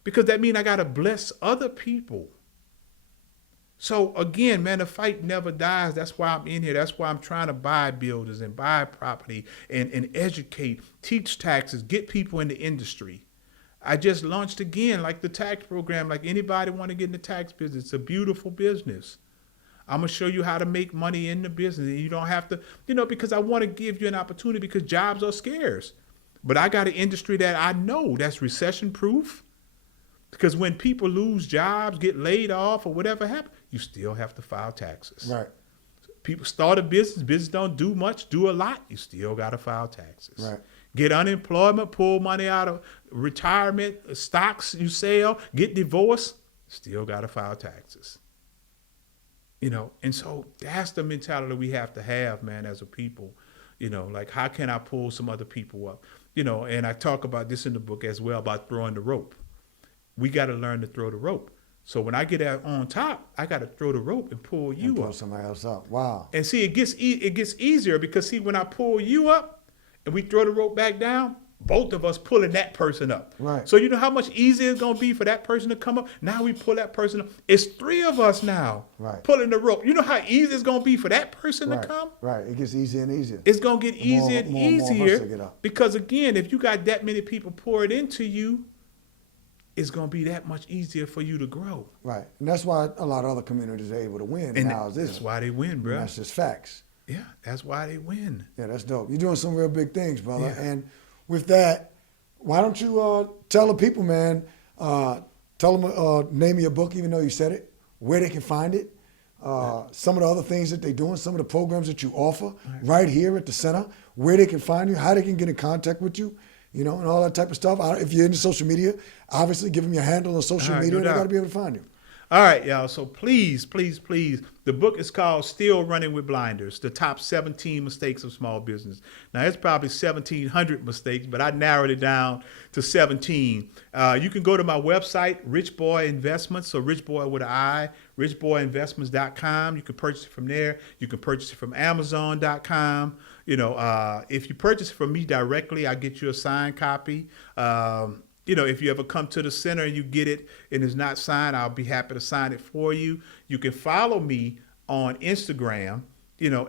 because that means I got to bless other people. So again, man, the fight never dies. That's why I'm in here. That's why I'm trying to buy buildings and buy property and educate, teach taxes, get people in the industry. I just launched again, like the tax program, like anybody want to get in the tax business. It's a beautiful business. I'm going to show you how to make money in the business. You don't have to, because I want to give you an opportunity because jobs are scarce. But I got an industry that I know that's recession proof. Because when people lose jobs, get laid off or whatever happens, you still have to file taxes. Right. People start a business don't do much, do a lot, you still got to file taxes. Right. Get unemployment, pull money out of retirement, stocks you sell, get divorced, still got to file taxes. And so that's the mentality we have to have, man, as a people. Like how can I pull some other people up? And I talk about this in the book as well about throwing the rope. We got to learn to throw the rope. So when I get out on top, I got to throw the rope and pull you and pull up. somebody else up. Wow. And see, it gets easier because see, when I pull you up and we throw the rope back down, both of us pulling that person up. Right. So you know how much easier it's going to be for that person to come up? Now we pull that person up. It's three of us now pulling the rope. You know how easy it's going to be for that person to come? Right. It gets easier and easier. It's going to get easier and easier get up. because, again, if you got that many people pouring into you, it's going to be that much easier for you to grow. Right. And that's why a lot of other communities are able to win. And now that's why they win, bro. That's just facts. Yeah, that's why they win. Yeah, that's dope. You're doing some real big things, brother. Yeah. And with that, why don't you tell the people, man, tell them name of your book, even though you said it, where they can find it, some of the other things that they're doing, some of the programs that you offer right here at the center, where they can find you, how they can get in contact with you, and all that type of stuff. If you're into social media, obviously give them your handle on social media, and they got to be able to find you. All right, y'all. So please, please, please, the book is called Still Running with Blinders, the top 17 mistakes of small business. Now, it's probably 1,700 mistakes, but I narrowed it down to 17. You can go to my website, Rich Boi Investments, so Rich Boi with an I, richboyinvestments.com. You can purchase it from there. You can purchase it from Amazon.com. If you purchase it from me directly, I get you a signed copy. If you ever come to the center and you get it and it's not signed, I'll be happy to sign it for you. You can follow me on Instagram,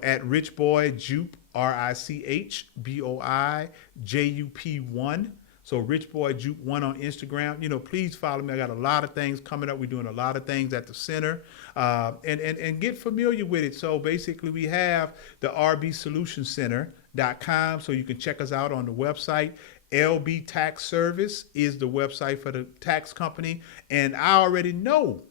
at Rich Boi Joup, RichBoiJup1. So Rich Boi Joup 1 on Instagram. Please follow me. I got a lot of things coming up. We're doing a lot of things at the center, and get familiar with it. So basically we have the rbsolutioncenter.com. So you can check us out on the website. LB Tax Service is the website for the tax company. And I already know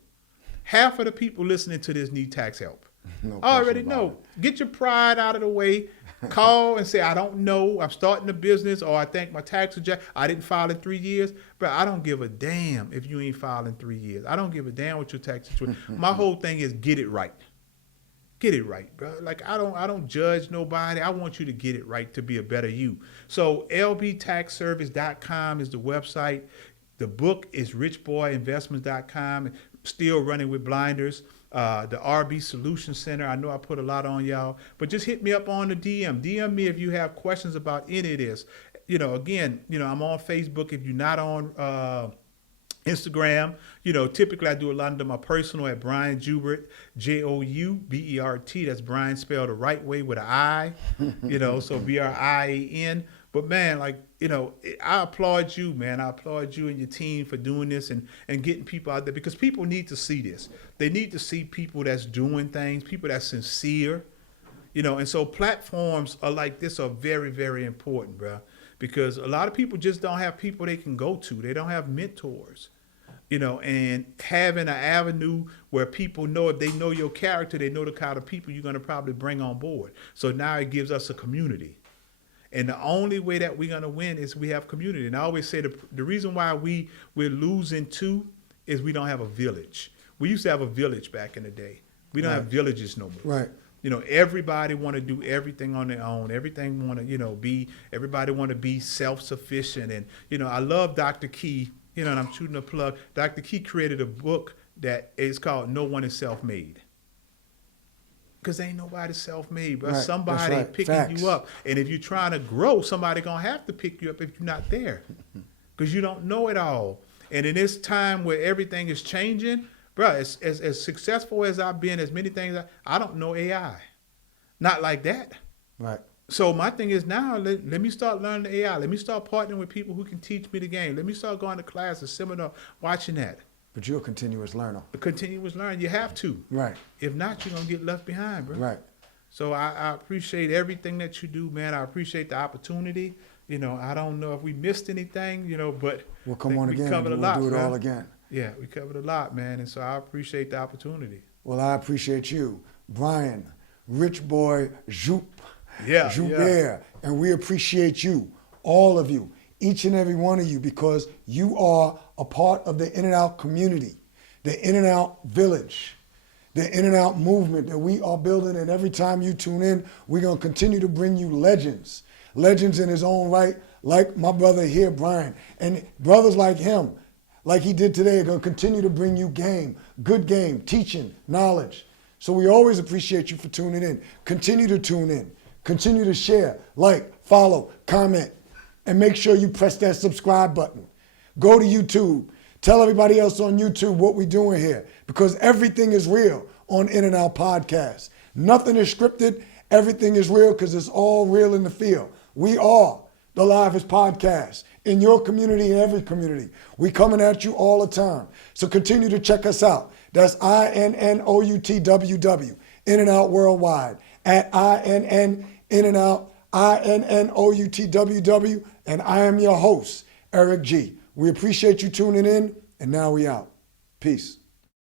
half of the people listening to this need tax help. No I already question about know. Get your pride out of the way. Call and say, I don't know. I'm starting a business, or I think my tax I didn't file in 3 years. But I don't give a damn if you ain't filed in 3 years. I don't give a damn what your tax situation. My whole thing is get it right. Get it right, bro. Like I don't judge nobody. I want you to get it right to be a better you. So lbtaxservice.com is the website. The book is richboyinvestments.com. Still running with blinders. The RB Solution Center. I know I put a lot on y'all, but just hit me up on the DM. DM me if you have questions about any of this. Again, I'm on Facebook. If you're not on Instagram, typically I do a lot of my personal at Brian Joubert, Joubert. That's Brian spelled the right way with an I, so BRIAN. But man, I applaud you, man. I applaud you and your team for doing this and getting people out there, because people need to see this. They need to see people that's doing things, people that's sincere, and so platforms like this are very, very important, bro, because a lot of people just don't have people they can go to. They don't have mentors. And having an avenue where people know, if they know your character, they know the kind of people you're going to probably bring on board. So now it gives us a community. And the only way that we're going to win is we have community. And I always say the reason why we're losing too is we don't have a village. We used to have a village back in the day. We don't have villages no more. Right. Everybody want to do everything on their own. Everything want to, everybody want to be self-sufficient. And, I love Dr. Key. And I'm shooting a plug. Dr. Key created a book that is called No One is Self-Made. Because ain't nobody self-made, but somebody picking you up. And if you're trying to grow, somebody going to have to pick you up if you're not there. Because you don't know it all. And in this time where everything is changing, bro, as successful as I've been, as many things, I don't know AI. Not like that. Right. So my thing is now, let me start learning the AI. Let me start partnering with people who can teach me the game. Let me start going to classes, seminar, watching that. But you're a continuous learner. A continuous learner. You have to. Right. If not, you're going to get left behind, bro. Right. So I appreciate everything that you do, man. I appreciate the opportunity. I don't know if we missed anything, but we'll come on again and we'll do it all again. Yeah, we covered a lot, man. And so I appreciate the opportunity. Well, I appreciate you, Brian, Rich Boy Joubert. Yeah. And we appreciate you, all of you, each and every one of you, because you are a part of the In and Out community, the In and Out village, the In and Out movement that we are building. And every time you tune in, we're going to continue to bring you legends in his own right, like my brother here, Brian. And brothers like him, like he did today, are going to continue to bring you good game, teaching, knowledge. So we always appreciate you for tuning in. Continue to tune in. Continue to share, like, follow, comment, and make sure you press that subscribe button. Go to YouTube. Tell everybody else on YouTube what we're doing here, because everything is real on In and Out Podcast. Nothing is scripted. Everything is real because it's all real in the field. We are the livest podcast in your community and every community. We coming at you all the time. So continue to check us out. That's INNOUTWW, In and Out Worldwide, at INN In and Out, INNOUTWW, and I am your host, Eric G. We appreciate you tuning in, and now we out. Peace.